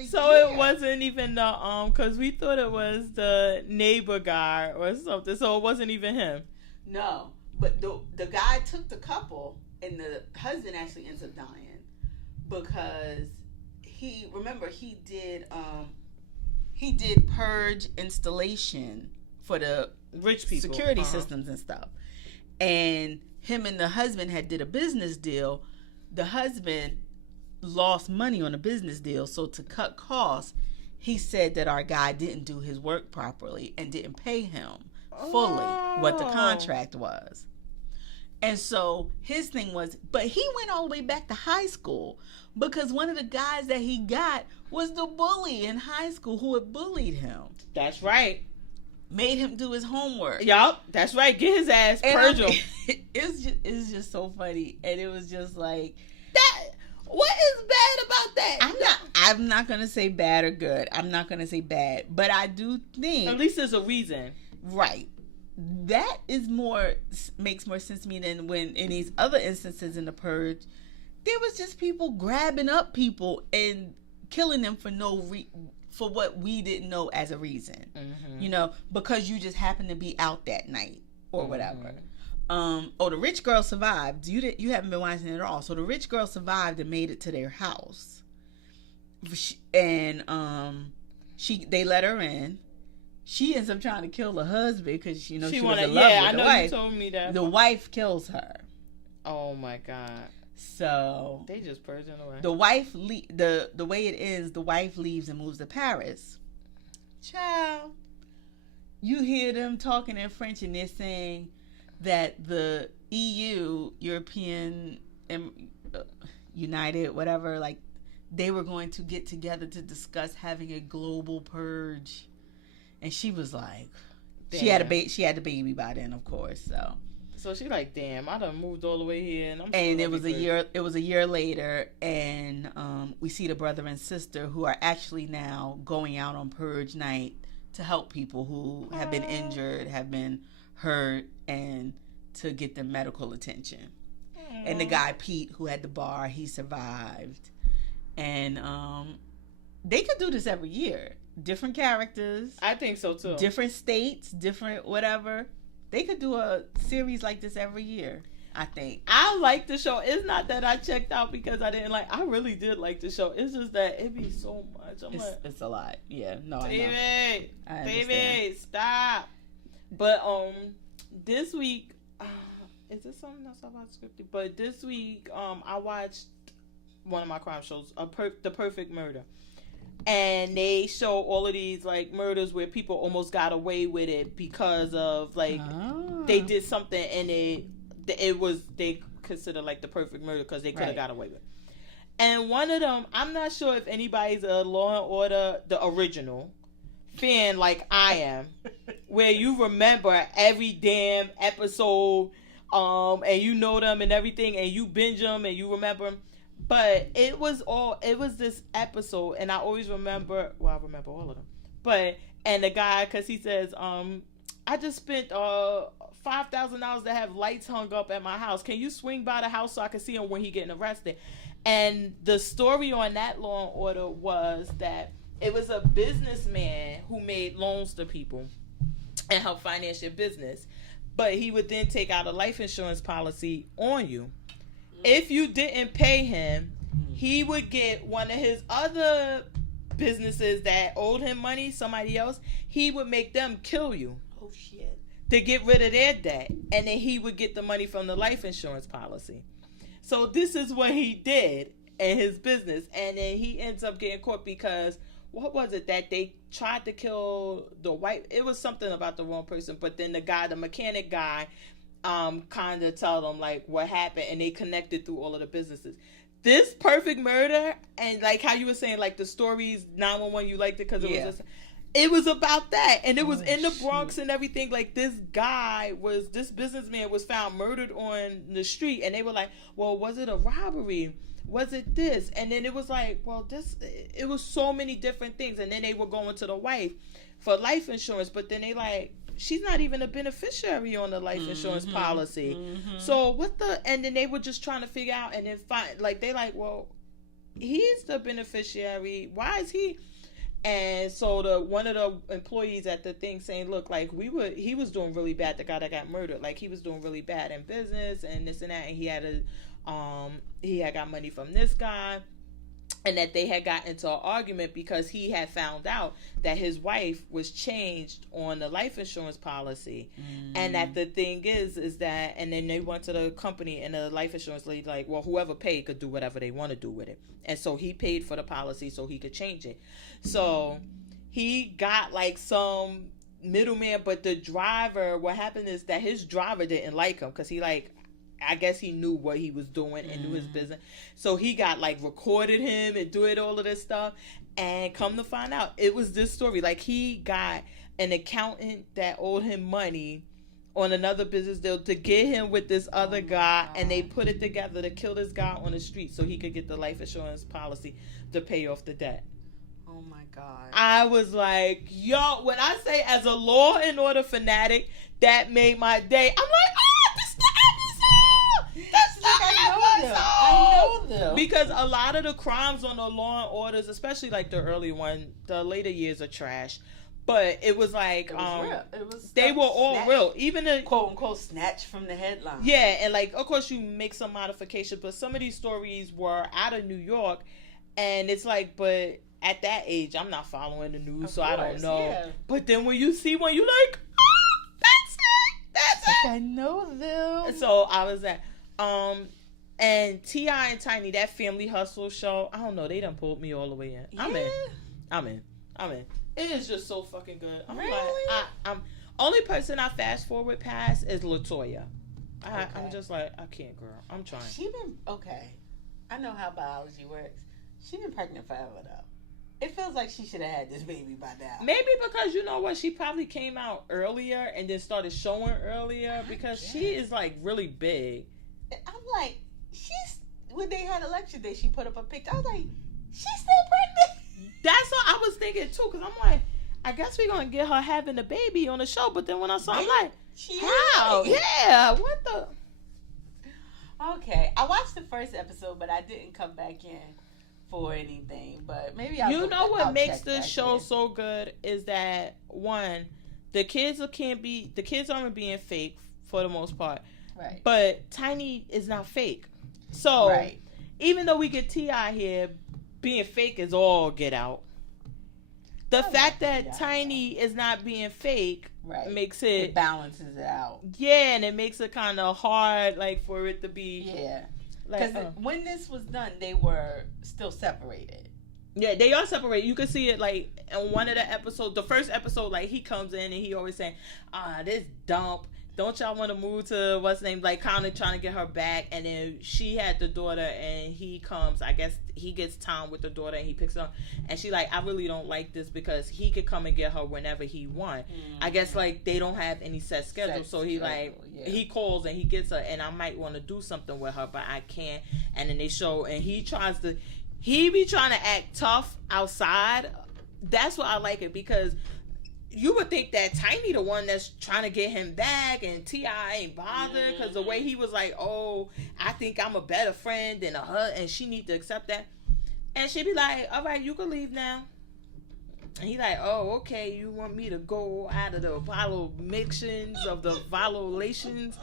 So year. It wasn't even the because we thought it was the neighbor guy or something. So it wasn't even him. No, but the guy took the couple, and the husband actually ends up dying because he did purge installation for the rich people security systems and stuff, and him and the husband had did a business deal. The husband lost money on a business deal, so to cut costs, he said that our guy didn't do his work properly and didn't pay him fully what the contract was. And so his thing was, but he went all the way back to high school because one of the guys that he got was the bully in high school who had bullied him. That's right. Made him do his homework. Yup, that's right. Get his ass, purge him. It's just so funny, and it was just like that. What is bad about that? I'm not gonna say bad or good. I'm not gonna say bad, but I do think at least there's a reason, right? That makes more sense to me than when in these other instances in the purge, there was just people grabbing up people and killing them for what we didn't know as a reason, because you just happened to be out that night or whatever. The rich girl survived. You haven't been watching it at all. So the rich girl survived and made it to their house, and they let her in. She ends up trying to kill the husband because she was in love with the wife. You told me that. The wife kills her. Oh my God. So they just purging away. The wife, the way it is, the wife leaves and moves to Paris. Child, you hear them talking in French, and they're saying that the EU, European United, whatever, like they were going to get together to discuss having a global purge, and she was like, damn. She had the baby by then, of course. So she like, damn, I done moved all the way here, and it was a year. It was a year later, and we see the brother and sister who are actually now going out on purge night to help people who have been injured, have been hurt, and to get them medical attention. And the guy Pete, who had the bar, he survived. And they could do this every year. Different characters. I think so too. Different states, different whatever. They could do a series like this every year, I think. I like the show. It's not that I checked out because I didn't like. I really did like the show. It's just that it be so much. It's a lot. Yeah. No, David, I know. David, stop. But this week, is this something else about scripted? But this week, I watched one of my crime shows, The Perfect Murder. And they show all of these like murders where people almost got away with it because of like they did something and they consider like the perfect murder because they could have got away with it. And one of them, I'm not sure if anybody's a Law and Order, the original fan like I am, where you remember every damn episode, and you know them and everything, and you binge them and you remember them. But it was this episode, and I always remember, I remember all of them. And the guy, because he says, I just spent $5,000 to have lights hung up at my house. Can you swing by the house so I can see him when he getting arrested? And the story on that Law and Order was that it was a businessman who made loans to people and helped finance your business. But he would then take out a life insurance policy on you. If you didn't pay him, he would get one of his other businesses that owed him money, somebody else, he would make them kill you. Oh, shit. To get rid of their debt. And then he would get the money from the life insurance policy. So this is what he did in his business. And then he ends up getting caught because, what was it, that they tried to kill the wife? It was something about the wrong person. But then the mechanic guy, kind of tell them like what happened, and they connected through all of the businesses. This Perfect Murder, and like how you were saying, like the stories 911, you liked it because it was about that, and it was in the Bronx and everything. Like this businessman was found murdered on the street, and they were like, well, was it a robbery? Was it this? And then it was like, well, it was so many different things. And then they were going to the wife for life insurance, but then they like, she's not even a beneficiary on the life insurance policy. So and then they were just trying to figure out, and then find, like, they like, well, he's the beneficiary. Why is he? And so one of the employees at the thing saying, look, like he was doing really bad. The guy that got murdered, like he was doing really bad in business and this and that. And he had got money from this guy. And that they had gotten into an argument because he had found out that his wife was changed on the life insurance policy. And that the thing is that, and then they went to the company, and the life insurance lady like, well, whoever paid could do whatever they want to do with it. And so he paid for the policy so he could change it. So he got like some middleman, but the driver, what happened is that his driver didn't like him because he like, I guess he knew what he was doing and knew his business. So he got like recorded him and doing all of this stuff. And come to find out, it was this story. Like he got an accountant that owed him money on another business deal to get him with this other guy. And they put it together to kill this guy on the street so he could get the life insurance policy to pay off the debt. Oh my God. I was like, yo, when I say as a Law and Order fanatic, that made my day. I'm like, I know them. Because a lot of the crimes on the Law and Orders, especially like the early one, the later years are trash. But it was like, they were all real. Even the quote unquote snatch from the headline. Yeah, and like, of course, you make some modifications, but some of these stories were out of New York, and it's like, but at that age, I'm not following the news, so I don't know. Yeah. But then when you see one, you like, that's it. I know them. So I was at, And T.I. and Tiny, that Family Hustle show, I don't know, they done pulled me all the way in. I'm in. It is just so fucking good. I'm really? like, I'm only person I fast forward past is Latoya. I'm just like, I can't, girl. I'm trying. Okay. I know how biology works. She been pregnant forever though. It feels like she should have had this baby by now. Maybe because you know what, she probably came out earlier and then started showing earlier because she is like really big. I'm like, when they had election day, she put up a picture. I was like, she's still pregnant. That's what I was thinking too, because I'm like, I guess we're gonna get her having a baby on the show. But then when I saw, I'm like, how? Yeah, what the? Okay, I watched the first episode, but I didn't come back in for anything. But maybe I'll. You know what makes this show so good is that one, the kids aren't being fake for the most part, right? But Tiny is not fake, so even though we get T.I. here, being fake is all get out. The fact that Tiny is not being fake makes it balances it out. Yeah, and it makes it kind of hard, like for it to be. Yeah, because when this was done, they were still separated. Yeah, they are separated. You can see it like in one of the episodes. The first episode, like he comes in and he always saying, this dump. Don't y'all want to move to what's name? Like kind of trying to get her back, and then she had the daughter, and he comes. I guess he gets time with the daughter, and he picks her up, and she like, I really don't like this because he could come and get her whenever he want. I guess like they don't have any set schedule, so he he calls and he gets her, and I might want to do something with her, but I can't. And then they show, and he be trying to act tough outside. That's why I like it because. You would think that Tiny the one that's trying to get him back and T.I. ain't bothered because the way he was like, oh, I think I'm a better friend than her and she need to accept that. And she'd be like, all right, you can leave now. And he like, oh, okay, you want me to go out of the violations of the violations?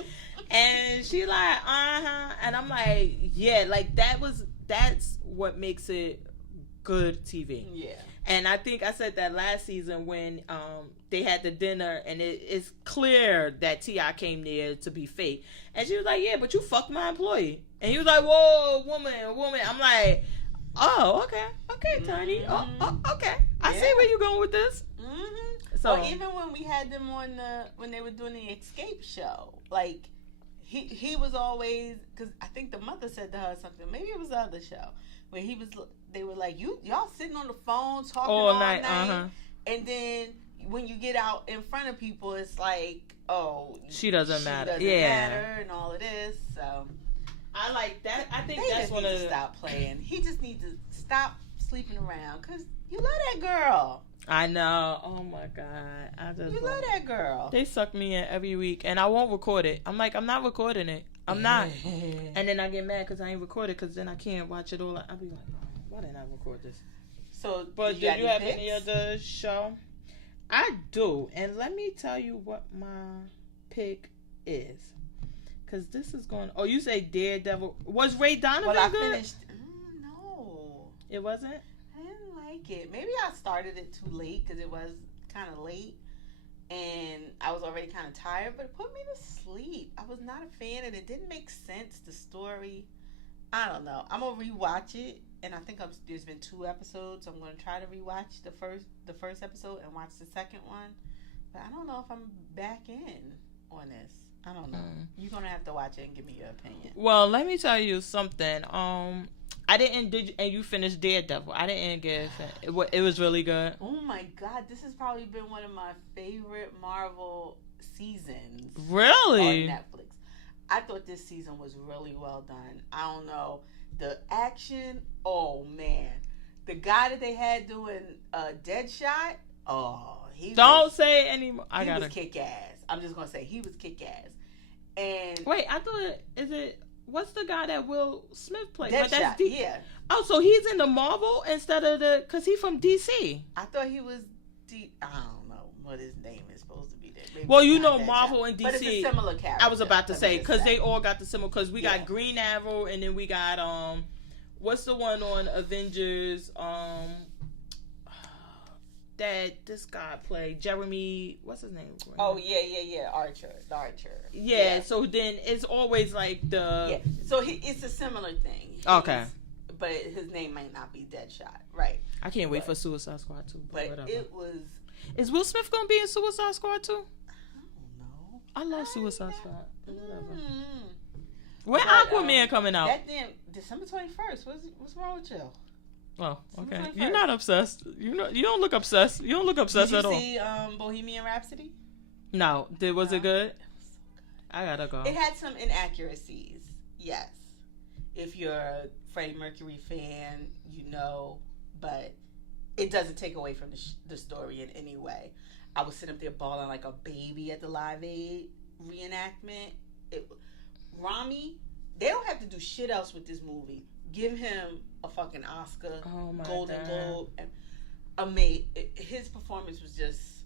And she like, uh-huh. And I'm like, yeah, like that's what makes it good TV. Yeah. And I think I said that last season when they had the dinner, and it's clear that T.I. came there to be fake. And she was like, yeah, but you fucked my employee. And he was like, whoa, woman. I'm like, oh, okay, Tiny. Oh, okay. I see where you're going with this. Mm-hmm. So even when we had them on when they were doing the escape show, like he was always, because I think the mother said to her something, maybe it was the other show, where they were like, y'all sitting on the phone talking all night. And then when you get out in front of people, it's like, oh, she doesn't matter and all of this. So I like that. I think that's one of the stop playing. He just needs to stop sleeping around because you love that girl. I know. Oh my God, you love that girl. They suck me in every week, and I won't record it. I'm like, I'm not recording it. I'm not. And then I get mad because I ain't recorded because then I can't watch it all. I'll be like, oh, why didn't I record this? So, but do you have any other show? I do, and let me tell you what my pick is, because this is going. Oh, you say Daredevil? Was Ray Donovan good? Well, I finished. No, it wasn't. I didn't like it. Maybe I started it too late because it was kind of late, and I was already kind of tired. But it put me to sleep. I was not a fan, and it didn't make sense. The story. I don't know. I'm gonna rewatch it, and I think there's been 2 episodes. So I'm gonna try to rewatch the first episode and watch the second one. But I don't know if I'm back in on this. I don't know. You're gonna have to watch it and give me your opinion. Well, let me tell you something. I didn't. And you finished Daredevil. I didn't get it. It was really good. Oh my God, this has probably been one of my favorite Marvel seasons. Really? On Netflix. I thought this season was really well done. I don't know. The action, oh man. The guy that they had doing Deadshot, Don't say it anymore. He was kick ass. I'm just going to say he was kick ass. And wait, I thought, what's the guy that Will Smith played? Deadshot, yeah. Oh, so he's in the Marvel instead of because he's from DC. I thought he was, I don't know what his name is supposed to be. Maybe well, you know, Marvel and DC. But it's a similar character. I was about to say, because they all got the similar, because we got Green Arrow, and then we got, what's the one on Avengers, that this guy played, Jeremy, what's his name? Oh yeah, Archer, the Archer. Yeah, so then it's always like the So it's a similar thing. But his name might not be Deadshot, right? I can't wait for Suicide Squad 2. But whatever. It was. Is Will Smith gonna be in Suicide Squad 2? I don't know. I love Suicide Squad. Whatever. When Aquaman coming out? That damn December 21st. What's wrong with you? Oh, okay. You're not obsessed. You don't look obsessed. You don't look obsessed at all. Did you see Bohemian Rhapsody? No. Was it good? It was so good. I gotta go. It had some inaccuracies. Yes. If you're a Freddie Mercury fan, you know, but it doesn't take away from the story in any way. I was sitting up there bawling like a baby at the Live Aid reenactment. Rami, they don't have to do shit else with this movie. Give him a fucking Oscar, Golden Globe, and his performance was just.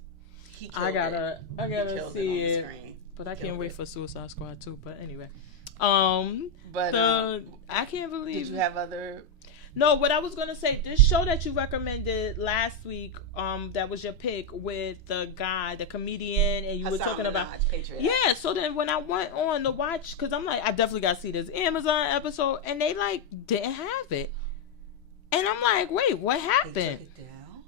He killed it. I gotta see it. But I can't wait for Suicide Squad 2. But anyway, I can't believe. Did you have other? No, what I was gonna say, this show that you recommended last week, that was your pick with the guy, the comedian, and you were talking about Patriot. Yeah, so then when I went on to watch, because I'm like, I definitely gotta see this Amazon episode, and they like didn't have it, and I'm like, wait, what happened? They took it down.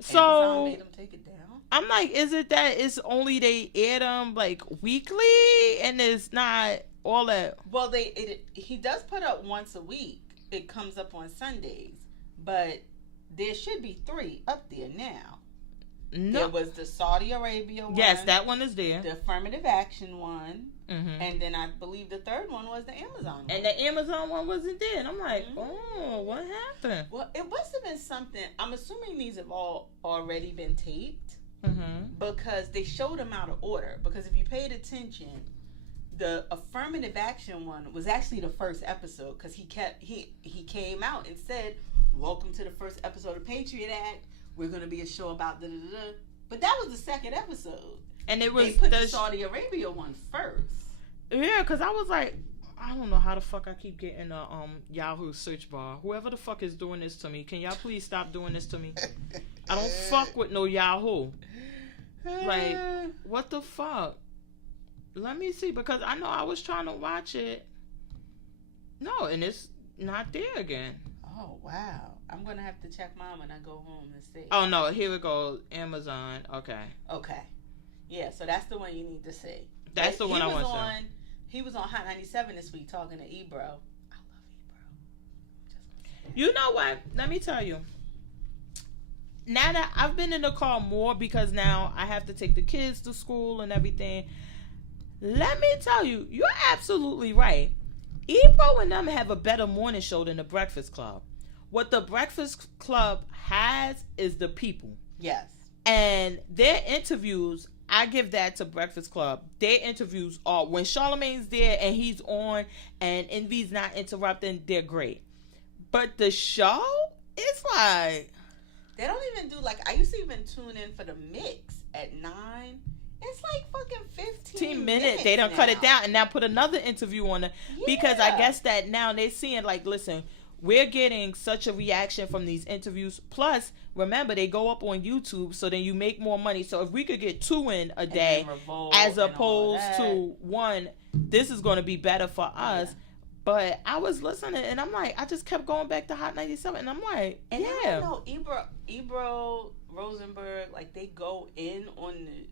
So Amazon made them take it down. I'm like, is it that it's only they air them like weekly, and it's not all that? Well, he does put up once a week. It comes up on Sundays, but there should be 3 up there now. No. There was the Saudi Arabia one. Yes, that one is there. The affirmative action one. Mm-hmm. And then I believe the third one was the Amazon one. And the Amazon one wasn't there. And I'm like, oh, what happened? Well, it must have been something. I'm assuming these have all already been taped. Mm-hmm. Because they showed them out of order. Because if you paid attention, the affirmative action one was actually the first episode because he came out and said, "Welcome to the first episode of Patriot Act. We're going to be a show about da da da." But that was the second episode, and it was they put the Saudi Arabia one first. Yeah, because I was like, I don't know how the fuck I keep getting a Yahoo search bar. Whoever the fuck is doing this to me, can y'all please stop doing this to me? I don't fuck with no Yahoo. Like, what the fuck? Let me see, because I know I was trying to watch it. No, and it's not there again. Oh, wow. I'm going to have to check mine when I go home and see. Oh, no, here we go. Amazon. Okay. Yeah, so that's the one you need to see. That's the one I want to see. He was on Hot 97 this week talking to Ebro. I love Ebro. You know what? Let me tell you. Now that I've been in the car more because now I have to take the kids to school and everything. Let me tell you, you're absolutely right. Ebro and them have a better morning show than the Breakfast Club. What the Breakfast Club has is the people. Yes. And their interviews, I give that to Breakfast Club. Their interviews are, when Charlamagne's there and he's on and Envy's not interrupting, they're great. But the show, it's like... They don't even do, like, I used to even tune in for the mix at 9. It's like fucking 15 minutes. They don't cut it down and now put another interview on it. Yeah. Because I guess that now they're seeing, like, listen, we're getting such a reaction from these interviews. Plus, remember, they go up on YouTube, so then you make more money. So if we could get 2 in a day as opposed to 1, this is going to be better for us. Yeah. But I was listening, and I'm like, I just kept going back to Hot 97, and I'm like, and yeah. I don't know, Ebro, Rosenberg, like, they go in on the...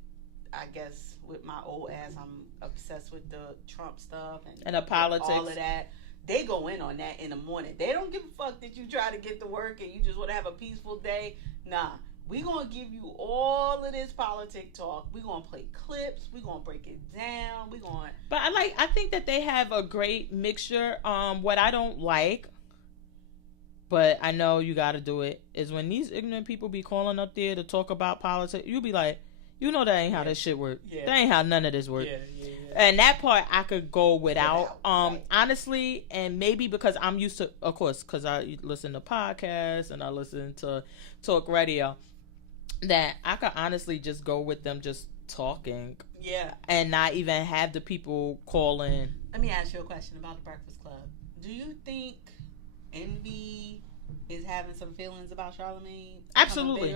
I guess with my old ass, I'm obsessed with the Trump stuff and the politics, all of that. They go in on that in the morning. They don't give a fuck that you try to get to work and you just want to have a peaceful day. Nah, we gonna give you all of this politic talk. We gonna play clips. We gonna break it down. But I think that they have a great mixture. What I don't like, but I know you got to do it, is when these ignorant people be calling up there to talk about politics. You be like, you know that ain't how this shit work. Yeah. That ain't how none of this work. Yeah. And that part I could go without. Right. Honestly, and maybe because I'm used to, of course, because I listen to podcasts and I listen to talk radio, that I could honestly just go with them just talking. Yeah. And not even have the people call in. Let me ask you a question about the Breakfast Club. Do you think Envy is having some feelings about Charlamagne? Absolutely.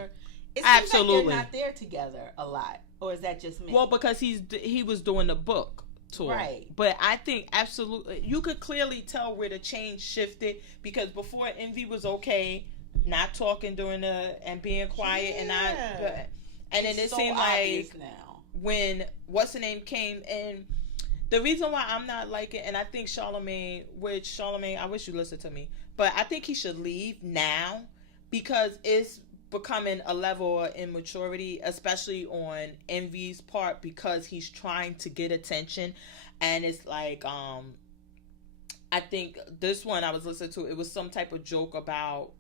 It seems like they're not there together a lot, or is that just me? Well, because he was doing the book tour, right? But I think absolutely you could clearly tell where the change shifted, because before Envy was okay, not talking during and being quiet and not, and then it so seemed like now when what's the name came in. The reason why I'm not liking, and I think Charlamagne, I wish you listened to me, but I think he should leave now, because it's becoming a level of immaturity, especially on Envy's part, because he's trying to get attention. And it's like, I think this one I was listening to, it was some type of joke about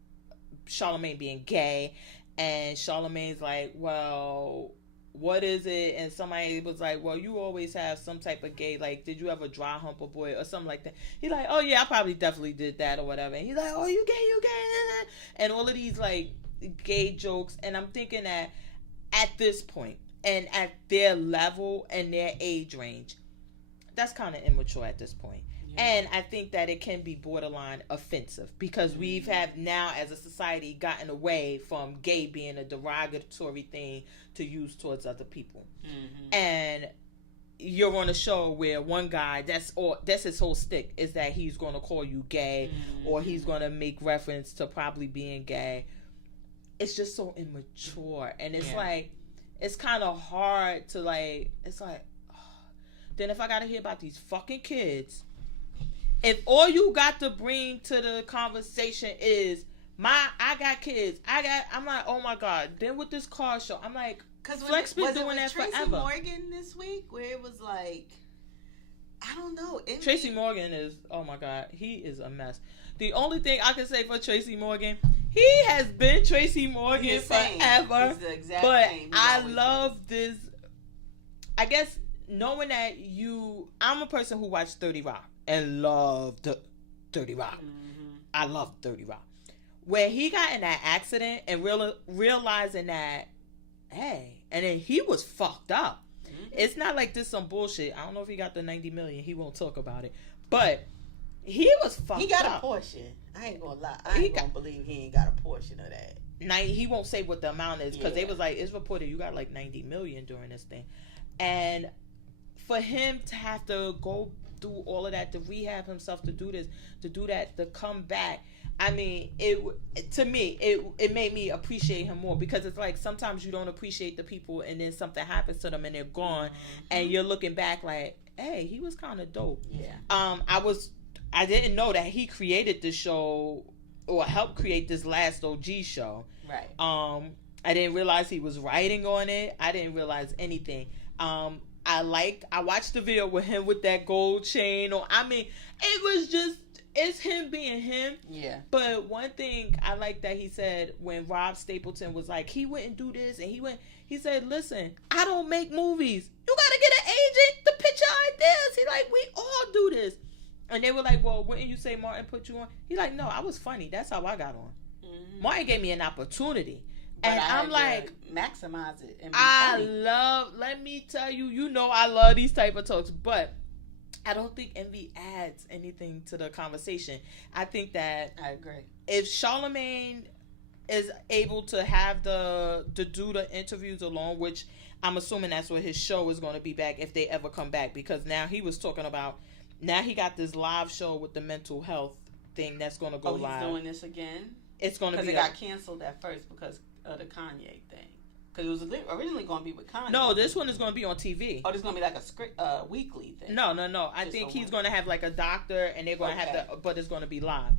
Charlamagne being gay, and Charlamagne's like, well, what is it? And somebody was like, well, you always have some type of gay, like, did you ever dry hump a boy or something like that? He's like, oh yeah, I probably definitely did that or whatever. And he's like, oh, you gay, and all of these like gay jokes. And I'm thinking that at this point and at their level and their age range, that's kind of immature at this point. And I think that it can be borderline offensive, because we've have now as a society gotten away from gay being a derogatory thing to use towards other people. And you're on a show where one guy, that's his whole stick, is that he's going to call you gay, or he's going to make reference to probably being gay. It's just so immature, and it's like, it's kind of hard to like, it's like, then if I got to hear about these fucking kids, if all you got to bring to the conversation is I got kids, I'm like, oh my God. Then with this car show, I'm like, Flex been doing that forever. Tracy Morgan this week, where it was like, I don't know. Tracy Morgan is, oh my God, he is a mess. The only thing I can say for Tracy Morgan, he has been Tracy Morgan forever. He's the exact but same. I love this. I guess knowing that I'm a person who watched 30 Rock. And loved 30 Rock. I love 30 Rock. When he got in that accident and realizing that, hey, and then he was fucked up. It's not like this some bullshit. I don't know if he got the 90 million. He won't talk about it. But he was fucked up. He got a portion. I ain't gonna lie. I ain't gonna believe he ain't got a portion of that. He won't say what the amount is, because they was like, it's reported you got like 90 million during this thing. And for him to have to go through all of that, to rehab himself, to do this, to do that, to come back, I mean, to me it made me appreciate him more, because it's like sometimes you don't appreciate the people and then something happens to them and they're gone, and you're looking back like, hey, he was kind of dope. I didn't know that he created the show or helped create this last OG show. Right. I didn't realize he was writing on it. I didn't realize anything. I watched the video with him with that gold chain. I mean, it was just, it's him being him. Yeah. But one thing I like that he said when Rob Stapleton was like, he wouldn't do this, and he said, listen, I don't make movies. You gotta get an agent to pitch your ideas. He like, we all do this. And they were like, well, wouldn't you say Martin put you on? He like, no, I was funny. That's how I got on. Martin gave me an opportunity. But and I'm like, maximize it. And let me tell you, I love these type of talks, but I don't think Envy adds anything to the conversation. I think that I agree. If Charlamagne is able to have to do the interviews alone, which I'm assuming that's what his show is going to be back if they ever come back, because now he was talking about, now he got this live show with the mental health thing that's going to go live. He's doing this again? It's going to be, because it got canceled at first because of the Kanye thing. Because it was originally going to be with Kanye. No, this one is going to be on TV. Oh, this is going to be like a weekly thing. No. I think he's going to have like a doctor, and they're going to have but it's going to be live.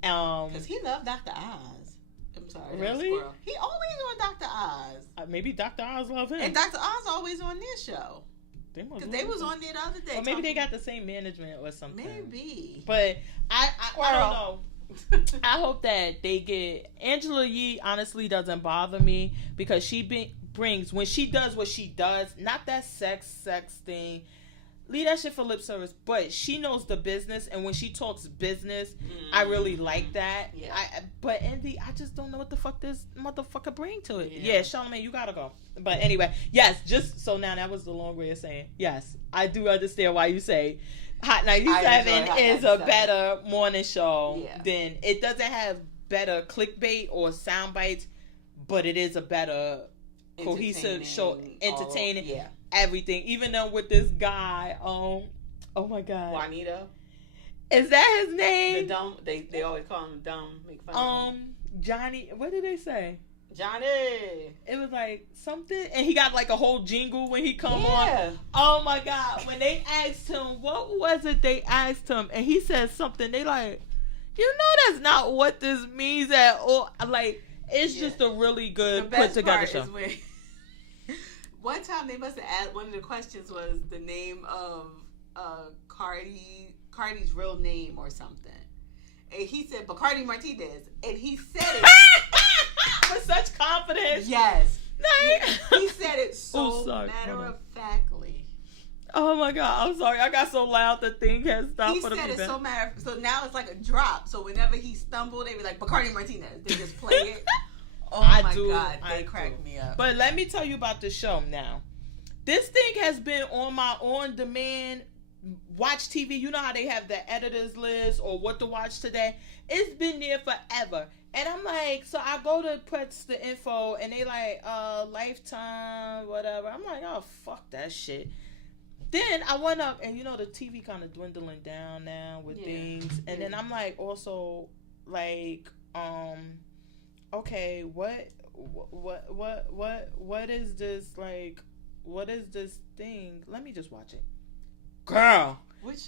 Because he loved Dr. Oz. I'm sorry. Really? He always on Dr. Oz. Maybe Dr. Oz love him. And Dr. Oz always on their show. Because they was on there the other day. Or maybe they got the same management or something. Maybe. But I don't know. I hope that they get Angela Yee. Honestly, doesn't bother me, because she brings, when she does what she does, not that sex thing. Leave that shit for lip service. But she knows the business, and when she talks business, I really like that. Yeah. But Envy, I just don't know what the fuck this motherfucker bring to it. Yeah, Charlamagne, you gotta go. But anyway, yes. Just so now that was the long way of saying yes. I do understand why you say Hot 97 is a better morning show than, it doesn't have better clickbait or sound bites, but it is a better cohesive show, entertaining, everything. Even though with this guy, oh my God, Juanito, is that his name? The dumb, they always call him dumb. Make fun of him. Johnny, what did they say? Johnny. It was like something, and he got like a whole jingle when he come on. Oh my God, when they asked him, what was it they asked him, and he said something, they like, you know, that's not what this means at all. Like, it's just a really good put together show. When, one time they must have asked, one of the questions was the name of Cardi's real name or something. And he said Bacardi Martinez. And he said it with such confidence. Yes. He said it so matter-of-factly. Oh my God, I'm sorry. I got so loud the thing had stopped. He said it so so now it's like a drop. So whenever he stumbled, they be like, Bacardi Martinez. They just play it. Oh my God, they cracked me up. But let me tell you about the show now. This thing has been on my on-demand watch TV. You know how they have the editors list or what to watch today? It's been there forever. And I'm like, so I go to press the info and they like, Lifetime, whatever. I'm like, oh, fuck that shit. Then I went up and, you know, the TV kind of dwindling down now with things. And then I'm like, also, like, okay, what is this, like, what is this thing? Let me just watch it. Girl,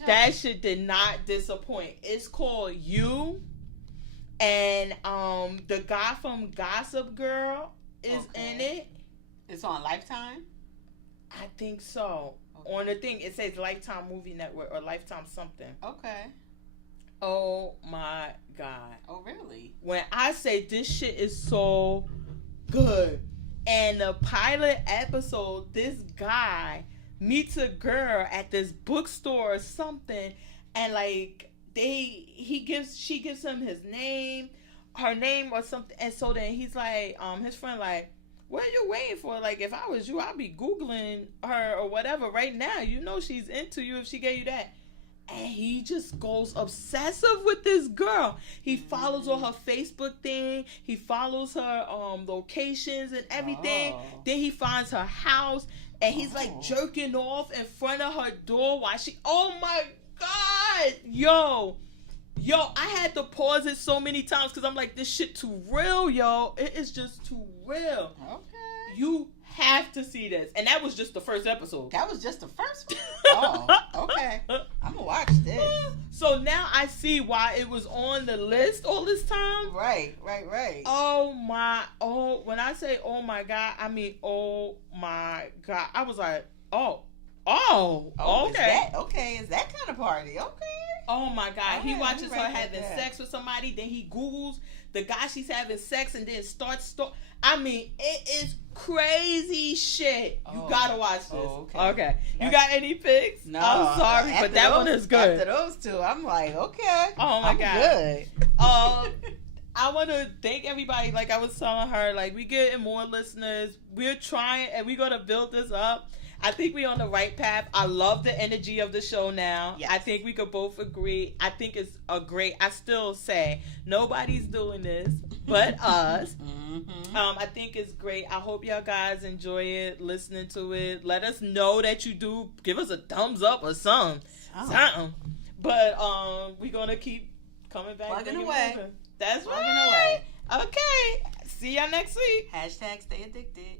that shit did not disappoint. It's called You, and the guy from Gossip Girl is in it. It's on Lifetime? I think so. Okay. On the thing, it says Lifetime Movie Network or Lifetime something. Okay. Oh my God. Oh, really? When I say this shit is so good. And the pilot episode, this guy meets a girl at this bookstore or something, and like she gives him her name or something, and so then he's like, his friend like, what are you waiting for? Like, if I was you, I'd be Googling her or whatever right now. You know she's into you if she gave you that. And he just goes obsessive with this girl. He follows all her Facebook thing. He follows her locations and everything. Then he finds her house. And he's like jerking off in front of her door while she... Oh my God! Yo, I had to pause it so many times because I'm like, this shit too real, yo. It is just too real. Okay. You have to see this. And that was just the first episode. That was just the first one? Oh, okay. I'm going to watch this. So now I see why it was on the list all this time. Right. When I say oh my God, I mean oh my God. I was like, okay. Is that kind of party? Okay. Oh my God. He watches her having sex with somebody, then he Googles the guy she's having sex and then starts. I mean, it is crazy shit. You gotta watch this. Okay. You got any picks? No. I'm sorry, but that one is good. After those two, I'm like, okay. Oh my God. Good. I want to thank everybody. Like I was telling her, like we getting more listeners. We're trying and we're going to build this up. I think we're on the right path. I love the energy of the show now. Yes. I think we could both agree. I think it's I still say nobody's doing this but us. Mm-hmm. I think it's great. I hope y'all guys enjoy it, listening to it. Let us know that you do. Give us a thumbs up or something. But we're going to keep coming back. Plugging away. That's right. Okay. See y'all next week. #StayAddicted.